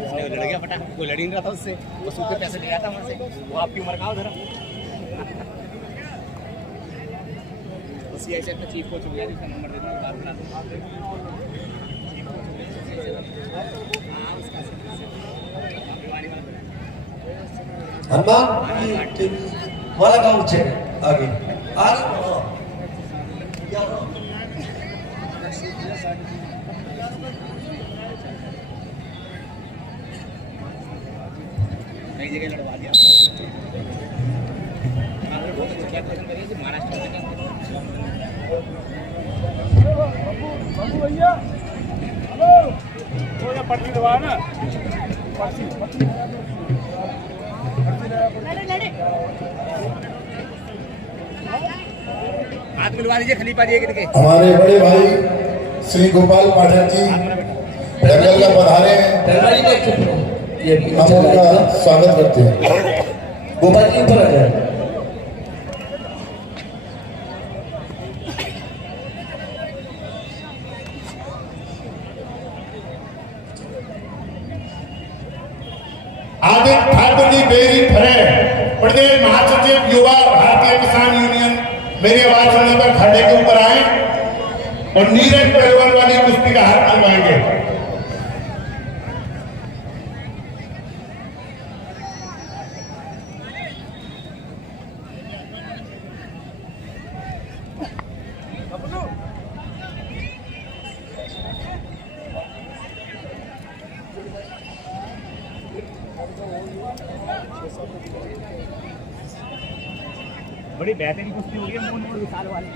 उसने लड़ गया फटा, कोई लड़ नहीं रहा था उससे, वो सूखे पैसे ले गया था वहाँ से, वो आपकी उम्र का उधर CISF का चीफ कोच हो गया, जिसका नंबर देता हूँ हनुमान वाला गाँव आगे आगे नई जगह लड़वा दिया, बहुत अच्छा करिए, महाराष्ट्र में बाबू भैया हेलो, वो या पटरी दबा ना, हाथ मिलवा लीजिए, खलीफा जी के। हमारे बड़े भाई श्री गोपाल पाठक जी दंगल का पधारे हैं, हम उनका स्वागत करते हैं। गोपाल जी ऊपर आ जाए। आदित्य ठाकुर जी बेरी फरे, प्रदेश महासचिव युवा भारतीय किसान यूनियन, मेरी आवाज सुनने पर खड़े के ऊपर आए और नीरज पहलवान वाली कुश्ती का हाथ मिलवाएंगे। बड़ी बेहतरीन कुश्ती हो गई है, मोन विशाल वाली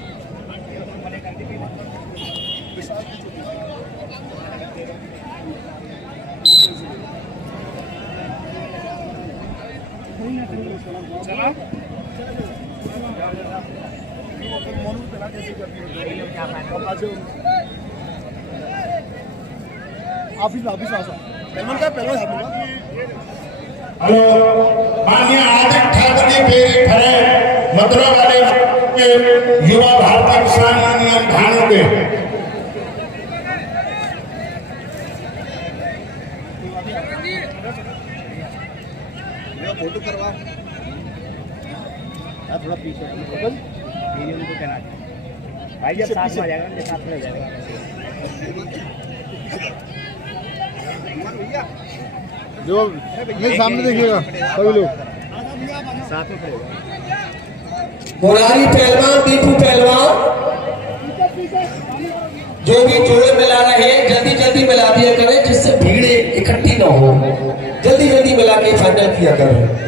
चला ऑफिस हेलो, माननीय आदित्य ठाकुर जी बेरी फरे, मथुरा वाले युवा भारतीय किसान यूनियन धानों के फोटो करवा थोड़ा पीछे, कहना भाई जब साथ में आ जाएगा ना, साथ में हो जाएगा। जो नहीं सामने देखिएगा सभी लोग साथ में खड़े। मुरारी पहलवान, दीपू पहलवान, जो भी जोड़े मिला रहे हैं जल्दी जल्दी मिला दिया करें, जिससे भीड़ इकट्ठी ना हो। जल्दी जल्दी मिला के फाइनल किया करें।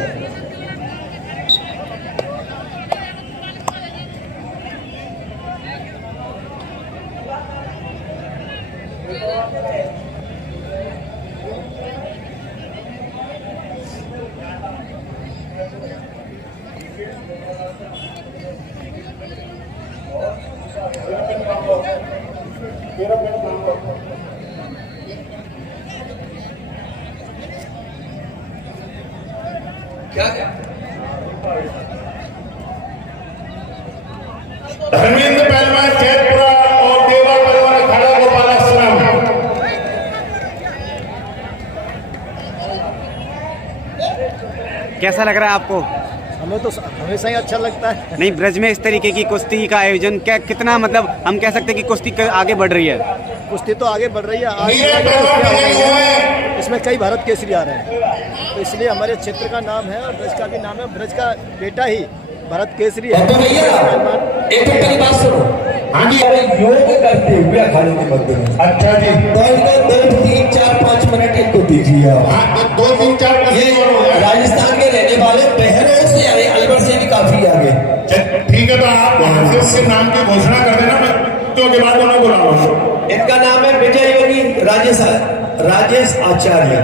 क्या धर्मेंद्र पहलवान जयपुरा और देवा पहलवान खड़ा गोपालाश्रम। कैसा लग रहा है आपको? हमें तो हमेशा ही अच्छा लगता है। नहीं, ब्रज में इस तरीके की कुश्ती का आयोजन क्या कितना मतलब हम कह सकते हैं कि कुश्ती आगे बढ़ रही है? कुश्ती तो आगे बढ़ रही है। आज इसमें कई भारत केसरी आ रहे हैं, तो इसलिए हमारे क्षेत्र का नाम है और ब्रज का भी नाम है। ब्रज का बेटा ही भारत केसरी है। तो भैया एक तो मेरी बात सुनो। हाँ जी। योग करते हुए अखाड़े के मध्य में। अच्छा जी। तो इनको 2, 3, 4, 5 मिनट इनको दीजिए आप। हाँ, 2, 3, 4 ये राजस्थान के रहने वाले बहरों से आए, अलवर से भी काफी आगे। ठीक है, तो आप हाफिज के नाम की घोषणा कर देना, मैं तो के बाद उन्हें बुलाऊंगा। इनका नाम है विजय योगी राजेश आचार्य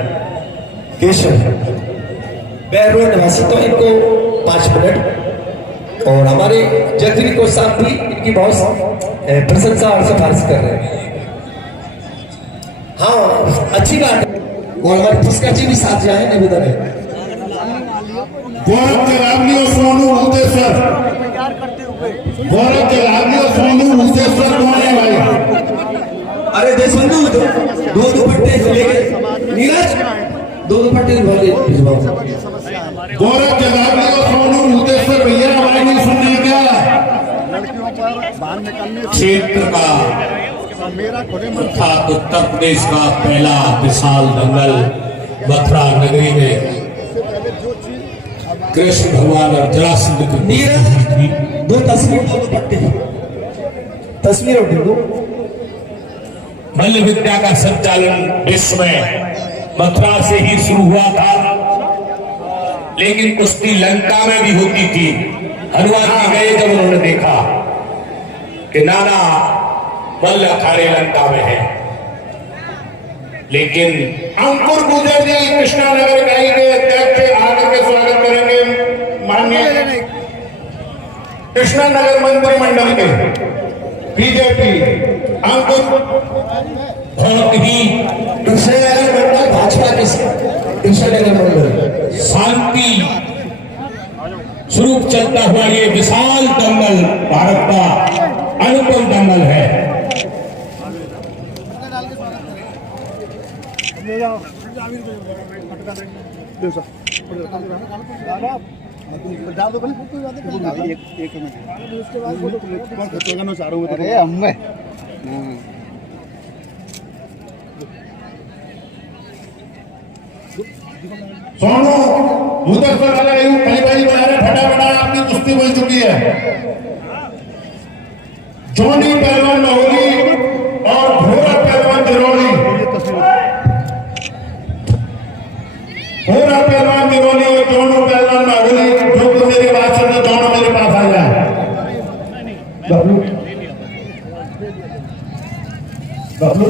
केशव, बहरों निवासी। तो इनको 5 मिनट। और हमारे जगदीप को साहब भी इनकी बहुत प्रशंसा और सिफारिश कर रहे हैं। हाँ, अच्छी बात है। और हमारे पुष्कर जी भी साथ जाए, निवेदन है। गौरव के लाभली और सोनू मुक्तेश्वर, गौरव के लाभली और सोनू मुक्तेश्वर कौन है भाई? अरे दे सुनो, दो दुपट्टे लेके नीरज, 2 दुपट्टे भिजवाओ। गौरव के लाभली और सोनू मुक्तेश्वर भैया हमारी नहीं सुनने क्या? क्षेत्र का अर्थात उत्तर प्रदेश का पहला विशाल दंगल मथुरा नगरी में कृष्ण भगवान और जरासंध की 2 तस्वीर, 2 दुपट्टे, तस्वीर उठो। मल्ल विद्या का संचालन विश्व में मथुरा से ही शुरू हुआ था, लेकिन कुश्ती लंका में भी होती थी। हनुमान जी गए जब उन्होंने देखा कि नाना मल्ल अखाड़े लंका में है, लेकिन अंकुर गुजर जी कृष्णा नगर इकाई के अध्यक्ष आकर के स्वागत करेंगे। माननीय कृष्णा नगर मंत्री मंडल के बीजेपी अंकुर बहुत ही कृष्ण नगर मंडल भाजपा के कृष्ण नगर मंडल शांति स्वरूप चलता हुआ ये विशाल दंगल भारत का अनुपम दंगल है। सोनू मुक्तेश्वर वाले पहली बना रहे, फटाफट आपकी कुश्ती बन चुकी है। जोनी पहलवान महोली और भोरा पहलवान जरौली, भोरा पहलवान जरौली और दोनों पहलवान महोली, जो कि मेरी बात सुन दोनों मेरे पास आ जाए। बबलू बबलू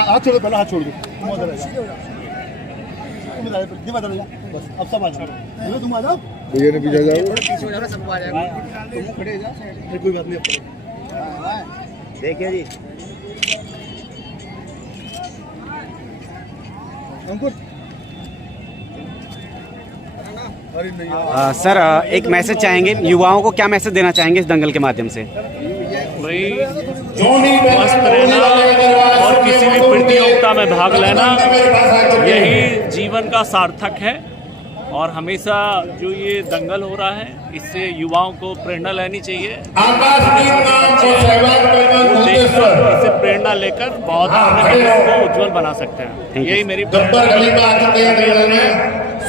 हाथ छोड़ दो, पहले हाथ छोड़ दो। बस अब सब आ जाओ, तुम आ जाओ। भैया ने पीछे जाओ, पीछे हो जाओ, सबको आ जाएगा। तुम खड़े जा, कोई बात नहीं। देखिए जी, अंकुर अरे नहीं सर एक मैसेज चाहेंगे, युवाओं को क्या मैसेज देना चाहेंगे इस दंगल के माध्यम से? स्वस्थ रहना और किसी भी प्रतियोगिता में भाग लेना यही जीवन का सार्थक है। और हमेशा जो ये दंगल हो रहा है इससे युवाओं को प्रेरणा लेनी चाहिए। इससे प्रेरणा लेकर बहुत अपने भविष्य को उज्जवल बना सकते हैं। यही मेरी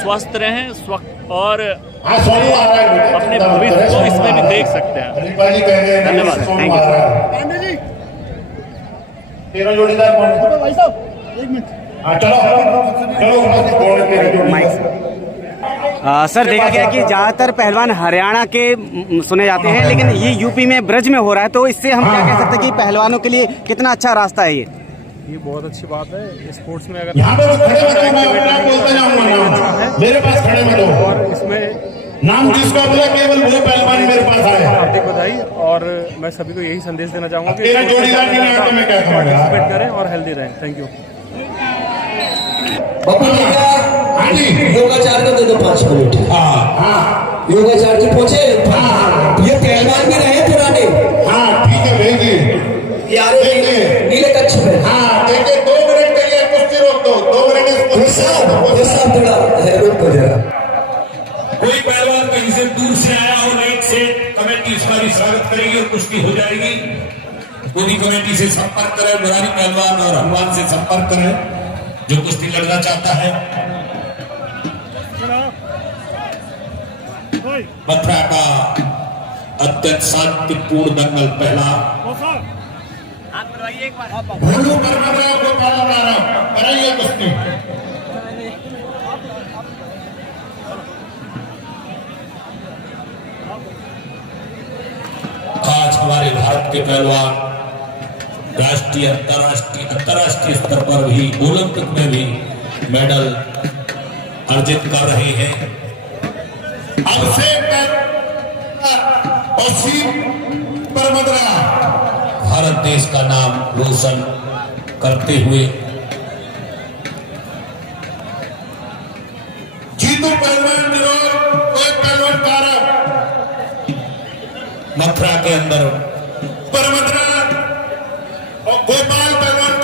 स्वस्थ रहें और अपने भविष्य को इसमें भी देख सकते हैं। धन्यवाद। Thank you. तेरा जोड़ीदार कौन? भाई साहब एक मिनट। चलो सर, देखा गया कि ज़्यादातर पहलवान हरियाणा के सुने जाते हैं, लेकिन ये यूपी में ब्रज में हो रहा है, तो इससे हम क्या कह सकते हैं कि पहलवानों के लिए कितना अच्छा रास्ता है ये बहुत अच्छी बात है। स्पोर्ट्स में अगर यहाँ पे खड़े में बोलता जाऊंगा मेरे पास खड़े में दो और इसमें नाम जिसका बोला केवल वो पहलवान मेरे पास आए। हार्दिक बधाई। और मैं सभी को यही संदेश देना चाहूँगा कि पार्टिसिपेट करें और हेल्दी रहें। Thank you. योगाचार को दे दो 5 मिनट। योगाचार जी पहुंचे। ये पहलवान भी रहे पुराने। हाँ ठीक है भेजिए यार नीले कच्छ में। हाँ देखिए 2 मिनट के लिए कुश्ती रोक दो। 2 मिनट थोड़ा रोक दो जरा। कोई पहलवान कहीं से दूर से आया हो नेट से, कमेटी उसका भी स्वागत करेगी और कुश्ती हो जाएगी। पूरी कमेटी से संपर्क करें, मुरारी पहलवान और हनुमान से संपर्क करें जो कुश्ती लड़ना चाहता है। मथुरा का अत्यंत शांतिपूर्ण दंगल पहला भोलू परमराव को कराइए कुश्ती। आज हमारे भारत के पहलवान राष्ट्रीय अंतर्राष्ट्रीय स्तर पर भी, ओलंपिक में भी मेडल अर्जित कर रहे हैं। भारत देश का नाम रोशन करते हुए जीतू पहलवान पहलवान कारक मथुरा के अंदर परमद्रा और गोपाल पहलवान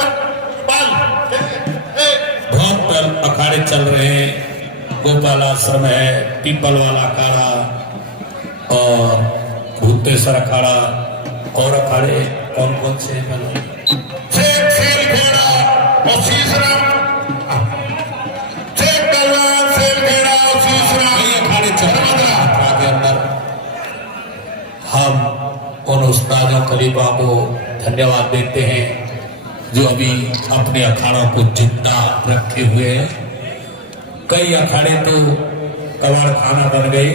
बहुत अखाड़े चल रहे हैं। गोपाल आश्रम है, पीपल वाला अखाड़ा और भूतेश्वर अखाड़ा और अखाड़े कौन कौन से अखाड़े चल रहे हैं मथुरा के अंदर। हम उन उस्तादों खलीफा को धन्यवाद देते हैं जो अभी अपने अखाड़ों को जिंदा रखे हुए हैं। कई अखाड़े तो कबाड़ खाना बन गए।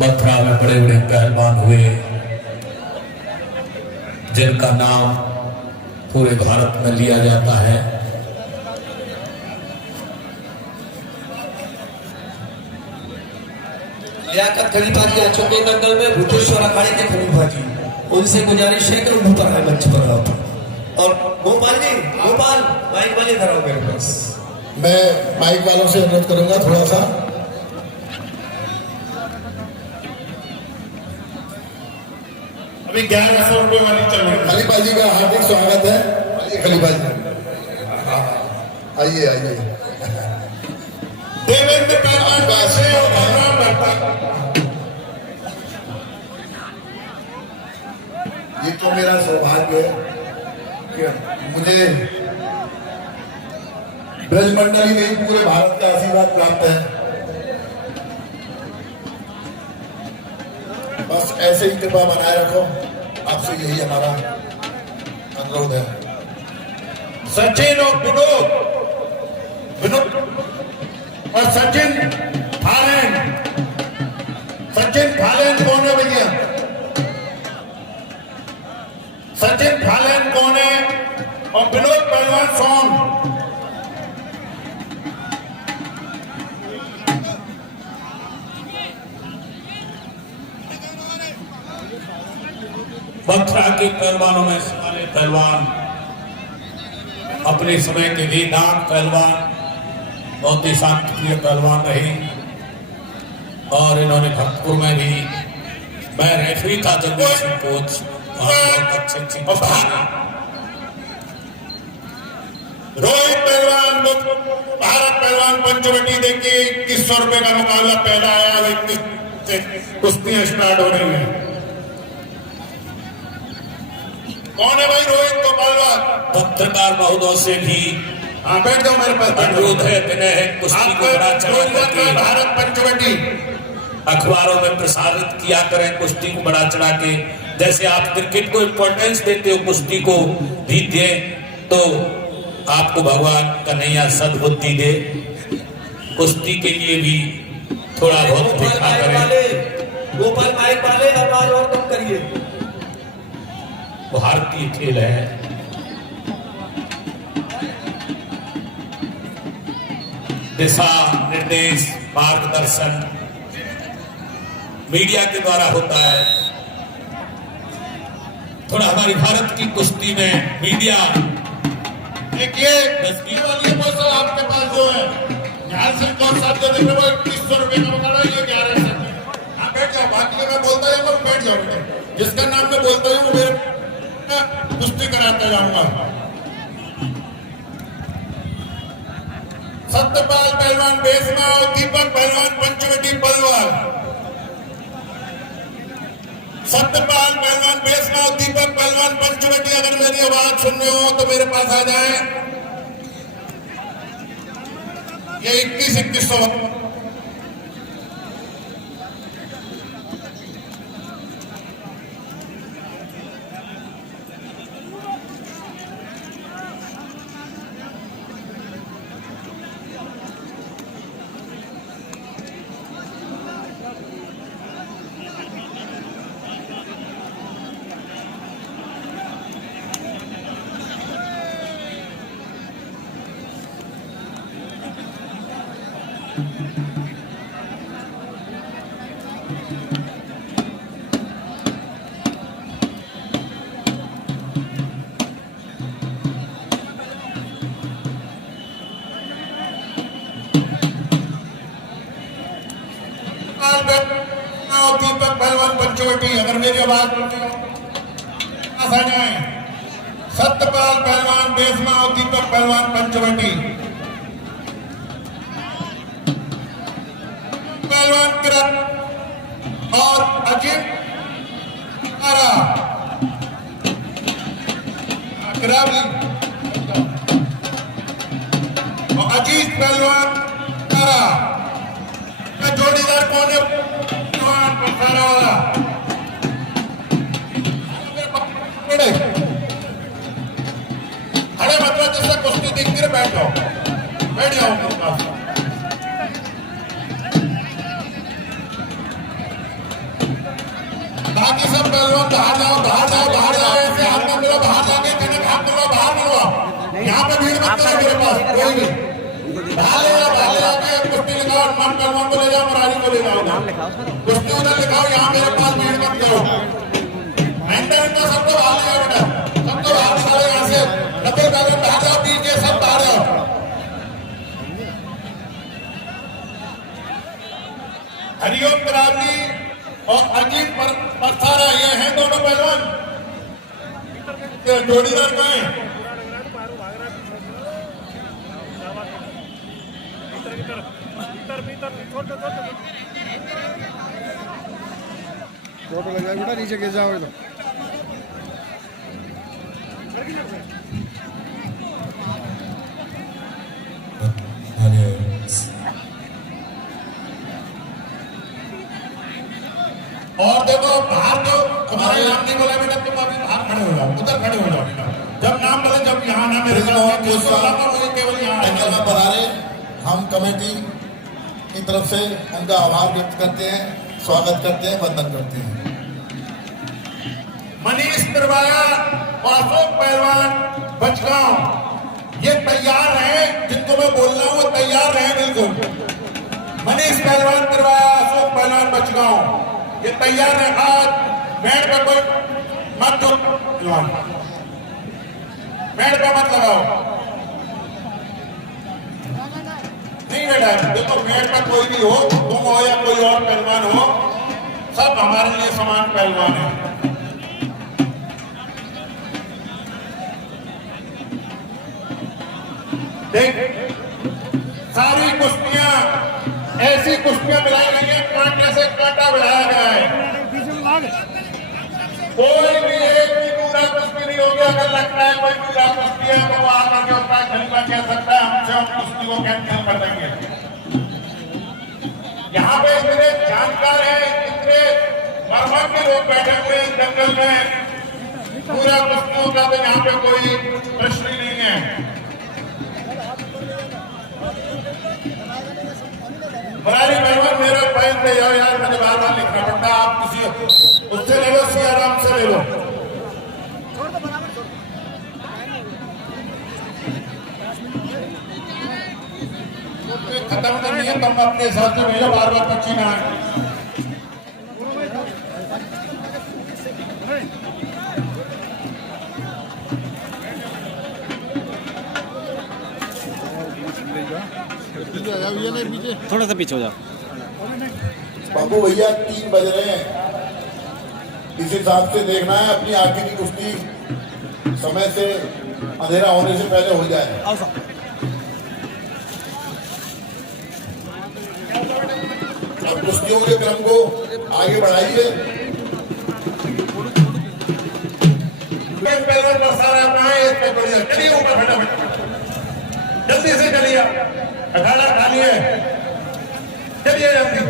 मथुरा में बड़े बड़े पहलवान हुए जिनका नाम पूरे भारत में लिया जाता है। लियाकत खलीफा जी आ चुके दंगल में। भूतेश्वर अखाड़े के खलीफा जी, उनसे गुजारिश है कि ऊपर है मंच पर आओ। और गोपाल जी, गोपाल माइक वाले इधर आओ मेरे पास। मैं माइक वालों से अनुरोध करूंगा थोड़ा सा। अभी 1100 रुपए वाली चल रही है। खलीफा जी का हार्दिक स्वागत है। खलीफा जी आइए आइए। देवेंद्र पहलवान वैसे ये तो मेरा सौभाग्य है कि मुझे ब्रजमंडली नहीं पूरे भारत का आशीर्वाद प्राप्त है। बस ऐसे ही कृपा बनाए रखो, आपसे यही हमारा अनुरोध है। सचिन और विनोद और सचिन फालेन कौन है भैया? सचिन फालेन कौन है और विनोद पहलवान कौन? मथुरा के पहलवानों में सारे पहलवान अपने समय के वेदांत पहलवान बहुत ही शांतिप्रिय पहलवान रहे। और इन्होंने भक्तपुर में भी, मैं रेफरी था जगदीश सिंह कोच, अच्छी रोहित पहलवान भारत पहलवान पंचवटी देखिए 2100 रुपए का मुकाबला पहला आया, 21 से कुश्तियां स्टार्ट हो रही है। कौन है भाई रोहित को पहलवान? पत्रकार महोदय से भी बैठ जाओ मेरे पास, अनुरोध है, विनय है, कुश्ती को बड़ा चढ़ा करके भारत पंचवटी अखबारों में प्रसारित किया करें, कुश्ती को बड़ा चढ़ा के। जैसे आप क्रिकेट को इम्पोर्टेंस देते हो, कुश्ती को भी दें, तो आपको भगवान कन्हैया सद्बुद्धि दे। कुश्ती के लिए भी थोड़ा बहुत देखा करें। गोपाल नायक वाले आवाज और कम करिए। भारतीय खेल है, दिशा निर्देश मार्गदर्शन मीडिया के द्वारा होता है। थोड़ा हमारी भारत की कुश्ती में मीडिया देखिए आपके पास जो है ज्ञान सिंह कौन साहब जो देख रहे हो 2100 रुपए का मुकाबला, ये 11 से आप बैठ जाओ। बाकी मैं बोलता जाऊंगा, बैठ जाओ बेटे, जिसका नाम मैं बोलता हूँ वो मेरे कुश्ती कराता जाऊंगा। सत्यपाल पहलवान बेसमा और दीपक पहलवान पंचवटी पलवार। सत्यपाल पहलवान बेसमा और दीपक पहलवान पंचवटी, अगर मेरी आवाज सुन रहे हो तो मेरे पास आ जाए। ये 2100 दीपक पहलवान पंचवटी, अगर मेरी आवाज आ जाए। सत्यपाल पहलवान बेसमा और दीपक पहलवान पंचवटी। पहलवान किरण और अजीत और अजीत पहलवान जोड़ीदार कौन है? वाला खड़े मतलब जैसा कुश्ती देखते रहे, बैठ जाओ, बैठ जाओ मेरे पास। बाकी सब पहलवान बाहर जाओ, बाहर जाओ, बाहर जाओ, ऐसे हाथ में मिलो, बाहर जाके कहीं हाथ मिलो, बाहर मिलो। यहाँ पे भीड़ मत करो मेरे पास, कोई नहीं। बाहर ले जाके कुश्ती लिखाओ, मन पहलवान को ले जाओ, मुरारी को ले जाओ, कुश्ती उधर लिखाओ, यहाँ मेरे पास भीड़ मत करो। तो सबको बाहर ले बेटा, सबको बाहर निकालो यहाँ से। नब्बे पहलवान बाहर जाओ, पीछे सब बाहर जाओ। हरिओम करावली और अजीत परसारा, ये हैं दोनों पहलवान। जोड़ीदार कौन है? फोटो लगा बेटा, नीचे गिर जाओगे तो। और देखो बाहर जो तुम्हारे नाम नहीं बोला बेटा, तुम अभी बाहर खड़े हो जाओ, उधर खड़े हो जाओ बेटा। जब नाम बोले, जब यहाँ नाम मेरे केवल यहाँ पधारे, हम कमेटी की तरफ से उनका आभार व्यक्त करते हैं, स्वागत करते हैं, वंदन करते हैं। मनीष तिरवाया और अशोक पहलवान बचगांव ये तैयार हैं, जिनको मैं बोल रहा हूँ वो तैयार हैं बिल्कुल। मनीष पहलवान तिरवाया, अशोक पहलवान बचगांव ये तैयार है। आज मैट पे कोई मत दो, मैट पे मत लगाओ, नहीं बेटा। देखो मैट पे कोई भी हो, तुम हो या कोई और पहलवान हो, सब हमारे लिए समान पहलवान है। देख सारी कुश्तियां ऐसी कुश्तियां मिलाई गई है, कांटे से कांटा मिलाया गया है। कोई भी एक भी टूटा कुश्ती नहीं होगी। अगर लगता है कोई टूटा कुश्ती है तो वो आकर के उसका खलीफा कह सकता है, हमसे हम कुश्ती को कैंसिल कर देंगे। यहाँ पे इतने जानकार हैं, इतने मरमर के लोग बैठे हुए हैं जंगल में, पूरा कुश्तियों का तो यहाँ पे कोई प्रश्न ही नहीं है। बरारी पहलवान मेरा पैन पे यार मुझे बार बार लिखना पड़ता है। आप किसी उससे ले लो, सियाराम से ले लो। खत्म करनी है, तुम अपने हिसाब से ले लो, बार बार पक्षी ना आए। थोड़ा सा पीछे हो जाओ। बाबू भैया 3 बज रहे हैं, इस हिसाब से देखना है अपनी आखिरी कुश्ती समय से अंधेरा होने से पहले हो जाए। अब कुश्तियों के क्रम को आगे बढ़ाइए। चलिए ऊपर फटाफट, जल्दी से चलिए, अखाड़ा खाली है, चलिए जल्दी।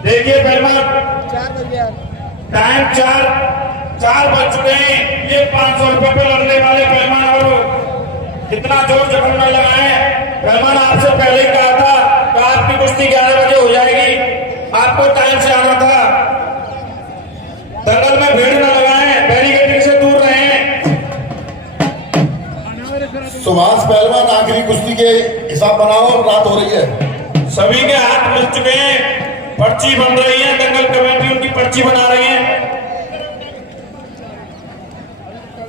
देखिए पहलवान 4 बज गया, टाइम 4 बज चुके हैं। ये 500 रुपए पे लड़ने वाले पहलवान और कितना जोर जबरन में लगाए। पहलवान आपसे पहले ही कहा था कि आपकी कुश्ती 11 बजे हो जाएगी, आपको टाइम से आना था। दंगल में भीड़ न लगाएं, बैरिकेडिंग से दूर रहें। सुभाष पहलवान आखिरी कुश्ती के हिसाब बनाओ, रात हो रही है। सभी के हाथ मिल चुके हैं, पर्ची बन रही है, दंगल कमेटी उनकी पर्ची बना रही है।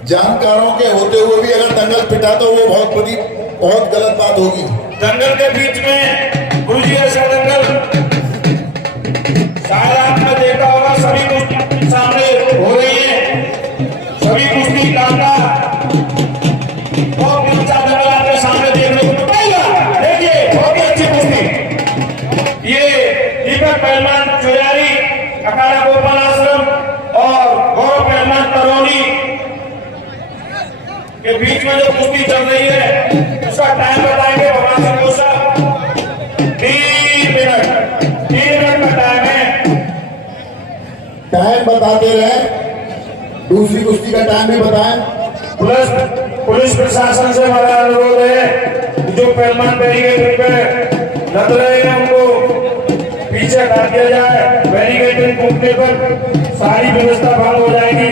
जानकारों के होते हुए भी अगर दंगल पिटा तो वो बहुत गलत बात होगी। दंगल के बीच में गुरुजी ऐसा दंगल शायद आपने देखा होगा, सभी कुश्ती सामने हो रही है, सभी कुश्ती काटा बहुत अच्छा दंगल आपके सामने देखने को मिलेगा। देखिए बहुत ही अच्छी कुश्ती, ये दीपक पहलवान चुरारी अखाड़ा गोपाल आश्रम और गौरव पहलवान तरोनी के बीच में जो कुश्ती चल रही है उसका टाइम बताएंगे भगवान सिंह साहब। 3 मिनट का टाइम है। टाइम बताते रहे, दूसरी कुश्ती का टाइम भी बताएं। पुलिस प्रशासन से हमारा अनुरोध है, जो पहलवान बैरिकेड पे लग रहे हैं उनको पीछे हटा दिया जाए। बैरिकेड टूटने पर सारी व्यवस्था भंग हो जाएगी।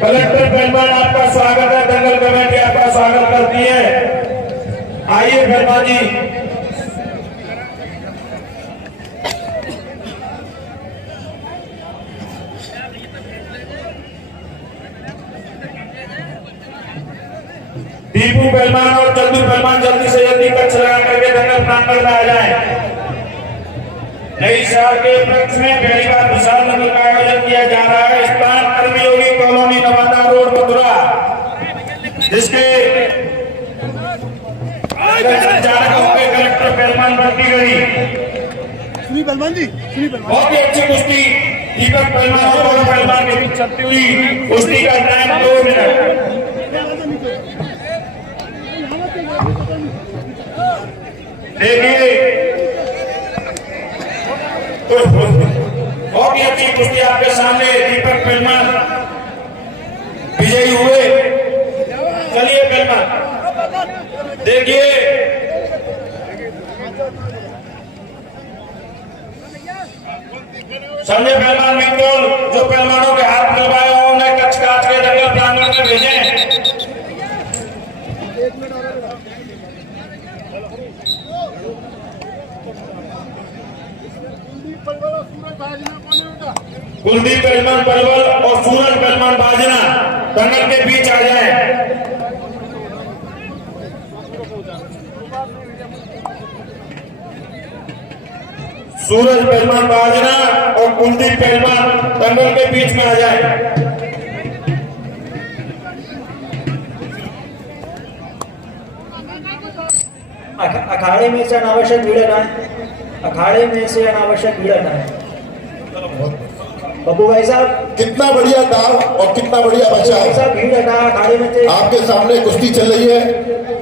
कलेक्टर पहलवान आपका स्वागत है, दंगल कमेटी आपका स्वागत करती है। आइए पहलवान जी। दीपू पहलवान और चंदू पहलवान जल्दी से जल्दी कच्छ लगा करके दंगल प्रांगण में आ जाए। नई शहर के उपलक्ष्य में पहली बार विशाल दंगल का आयोजन किया जा रहा है। स्थान कर्मयोगी कॉलोनी, नवादा रोड, मथुरा, जिसके संचालक होंगे कलेक्टर पहलवान बंटीगढ़ी। बहुत ही अच्छी कुश्ती दीपक पहलवान और गौरव पहलवान के बीच चलती हुई कुश्ती का टाइम 2 मिनट। देखिए बहुत ही अच्छी कुश्ती आपके सामने, दीपक पहलवान विजयी हुए। चलिए पहलवान देखिए, संजय पहलवान मित्तल जो पहलवानों के हाथ मिलवाए उन्हें कच्छ काट के दंगल प्रांगण में भेजें। कुलदीप पहलवान पलवल और सूरज पहलवान बाजना दंगल के बीच आ जाए। सूरज पहलवान बाजना और कुलदीप पहलवान दंगल के बीच में आ जाए। अखाड़े में से अनावश्यक भीड़ हटाएं, अखाड़े में से अनावश्यक भीड़ हटाएं। बब्बू भाई साहब, कितना बढ़िया दाव और कितना बढ़िया बच्चा भाई साहब भीड़ हटा, अखाड़े में से आपके सामने कुश्ती चल रही है।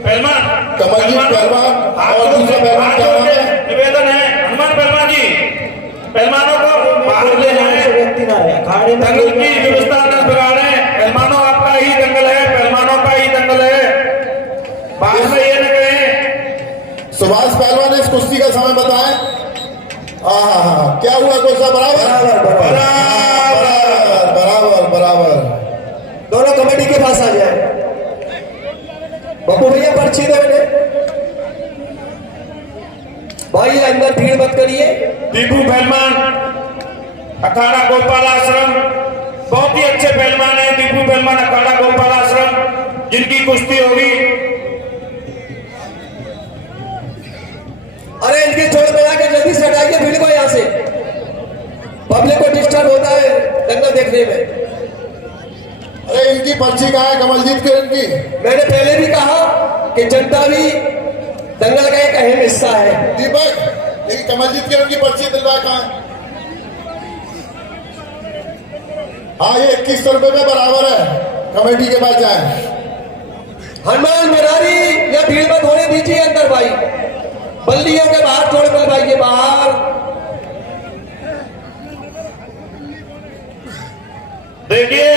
पहलवान कमलजीत पहलवान और दूसरा पहलवान क्या नाम है? निवेदन है हनुमान पहलवान जी, पहलवानों को बाहर ले जाए, व्यक्ति ना है अखाड़े में। दंगल की व्यवस्था न बिगाड़े। पहलवानों आपका ही दंगल है, पहलवानों का ही दंगल है, बाहर में ये न कहें। सुभाष पहलवान इस कुश्ती का समय बताएं। क्या हुआ कोसा? बराबर बराबर बराबर बराबर। दोनों कमेटी के पास आ जाए। बब्बू भैया पर्ची दो भाई, अंदर भीड़ मत करिए। दीपू पहलवान अखाड़ा गोपाल आश्रम, बहुत ही अच्छे पहलवान है दीपू पहलवान अखाड़ा गोपाल आश्रम, जिनकी कुश्ती होगी। अरे इनकी छोड़ मिला के जल्दी से हटाइए भीड़ को यहाँ से, पब्लिक को डिस्टर्ब होता है दंगल देखने में। अरे इनकी पर्ची कहाँ है कमलजीत किरण की? मैंने पहले भी कहा कि जनता भी दंगल का एक अहम हिस्सा है। दीपक, लेकिन कमलजीत किरण की पर्ची दिलवा कहाँ है? हाँ, ये 2100 रुपए में बराबर है, कमेटी के पास जाए। हनुमान मुरारी या भीड़ मत होने दीजिए अंदर भाई, बल्लियों के बाहर छोड़ कर भाई, के बाहर। देखिए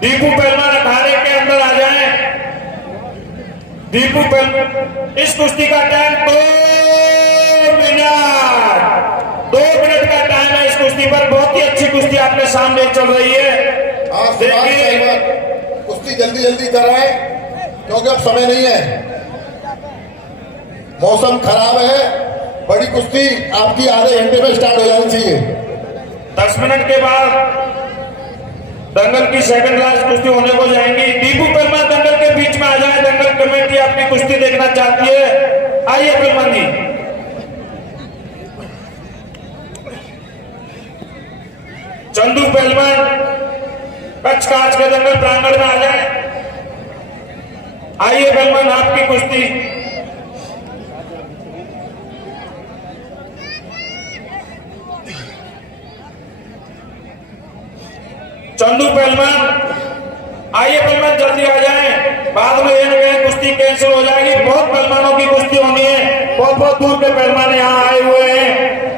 दीपू पहलवान अखाड़े के अंदर आ जाएं। दीपू पहलवान, इस कुश्ती का टाइम 2 मिनट का टाइम है इस कुश्ती पर। बहुत ही अच्छी कुश्ती आपके सामने चल रही है। देखिए कुश्ती जल्दी जल्दी कराएं क्योंकि अब समय नहीं है, मौसम खराब है। बड़ी कुश्ती आपकी आधे घंटे में स्टार्ट हो जानी चाहिए। 10 मिनट के बाद दंगल की सेकंड क्लास कुश्ती होने को जाएंगी। दीपू पहलवान दंगल के बीच में आ जाए, दंगल कमेटी आपकी कुश्ती देखना चाहती है। आइए पहलवान जी। चंदू पहलवान कच्छ कांच के दंगल प्रांगण में आ जाए। आइए पहलवान, आपकी कुश्ती। चंदू पहलवान, आइए पहलवान जल्दी आ जाएं, बाद में ये कुश्ती कैंसिल हो जाएगी। बहुत पहलवानों की कुश्ती होनी है, बहुत बहुत दूर के पहलवान यहाँ आए हुए हैं।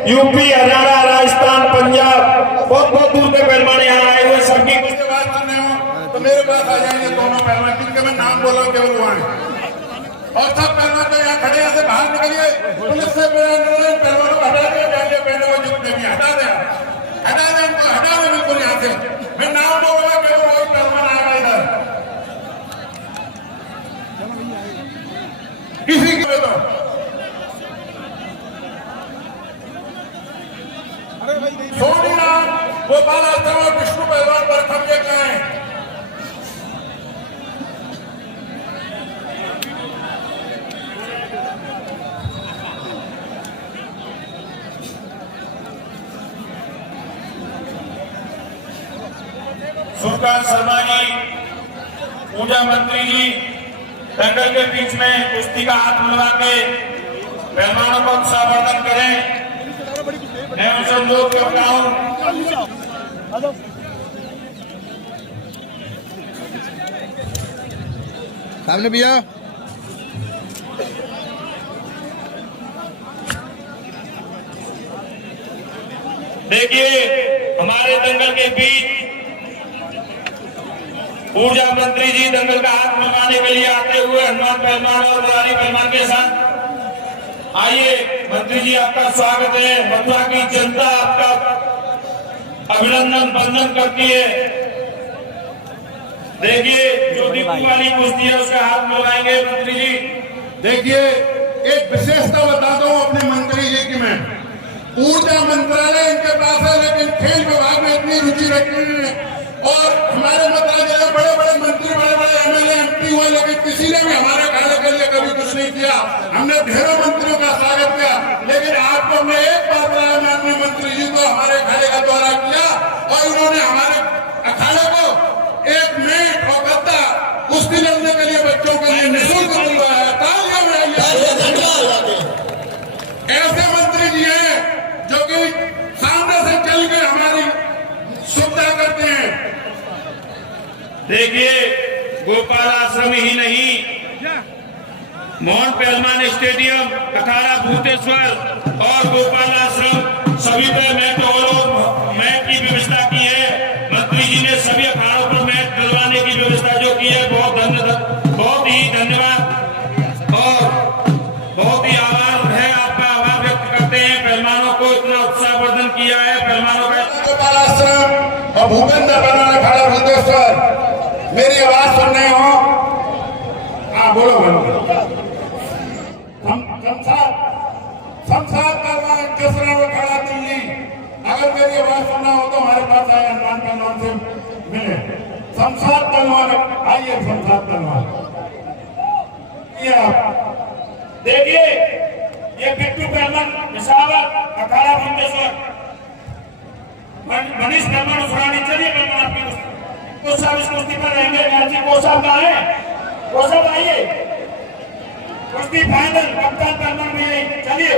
यूपी, हरियाणा, राजस्थान, पंजाब, बहुत बहुत दूर के पहलवान यहाँ आए हुए। सबकी कुश्ती बात करने हो तो मेरे पास आ जाएंगे दोनों पहलवान, जिनके मैं नाम बोला केवल वहां और सब पहलवान तो यहाँ खड़े से बाहर निकलिए। पुलिस से पहलवानों को हटा दिया जाएंगे, पहले वो जितने भी हटा दें, हटा दें बिल्कुल यहाँ से। मैं नाम बोलूंगा केवल वही पहलवान आएगा इधर, किसी के तो सोनीराम गोपाल आश्रम और विष्णु पहलवान पर कब्जे का है। सुल्तान शर्मा जी, पूजा मंत्री जी दंगल के बीच में कुश्ती का हाथ मिलवा के पहलवानों को उत्साहवर्धन करें। मैं उन सब लोग कहता हूं, सामने भैया। देखिए हमारे दंगल के बीच ऊर्जा मंत्री जी दंगल का हाथ मिलवाने के लिए आते हुए हनुमान पहलवान और मुरारी पहलवान के साथ। आइए मंत्री जी, आपका स्वागत है। मथुरा की जनता आपका अभिनंदन वंदन करती है। देखिए जो दीपू वाली कुश्ती है उसका हाथ मिलवाएंगे मंत्री जी। देखिए एक विशेषता बताता हूँ अपने मंत्री जी की मैं। ऊर्जा मंत्रालय इनके पास है, लेकिन खेल विभाग में इतनी रुचि रखते हैं और हमारे मतलब बड़े बड़े मंत्री, बड़े बड़े एमएलए, एमपी हुए, लेकिन किसी ने भी हमारे अखाड़े के लिए कभी कुछ नहीं किया। हमने ढेरों मंत्रियों का स्वागत किया, लेकिन आपको हमने एक बार बुलाया माननीय मंत्री जी को, हमारे अखाड़े का दौरा किया और उन्होंने हमारे अखाड़े को एक मैट और गद्दा कुश्ती लड़ने के लिए बच्चों के लिए निःशुल्क मिलवाया। तालियां बजाइए। ऐसे मंत्री जी हैं जो कि सामने से चल के हमारी सुविधा करते हैं। देखिए, गोपाल आश्रम ही नहीं, मोहन पहलवान स्टेडियम, अखाड़ा भूतेश्वर और गोपाल आश्रम सभी पे मैच और मैच की व्यवस्था की है। मंत्री जी ने सभी अखाड़ों पर मैच दिलवाने की व्यवस्था जो की है, बहुत ही धन्यवाद और बहुत ही आभार है, आपका आभार व्यक्त करते हैं। पहलवानों को इतना उत्साहवर्धन किया है, पहलवानों का गोपाल आश्रम और भूपेंद्र पहलवान अखाड़ा भूतेश्वर, मेरी आवाज सुन रहे हो? हाँ बोलो बोलो। शमशाद पहलवान कसरत अखाड़ा दिल्ली, अगर मेरी आवाज सुनना हो तो हमारे पास आए, हनुमान पहलवान से मिले। शमशाद पहलवान आइए, शमशाद पहलवान देखिए, ये बिट्टू पहलवान विशावत अखाड़ा भूतेश्वर, मनीष पहलवान उफरानी, चलिए पहलवान आपकी कुछ सब इस कुश्ती पर रहेंगे। कोसाब कहाँ है? कोसाब आइए, कुश्ती फाइनल, कप्तान पहलवान भी चलिए।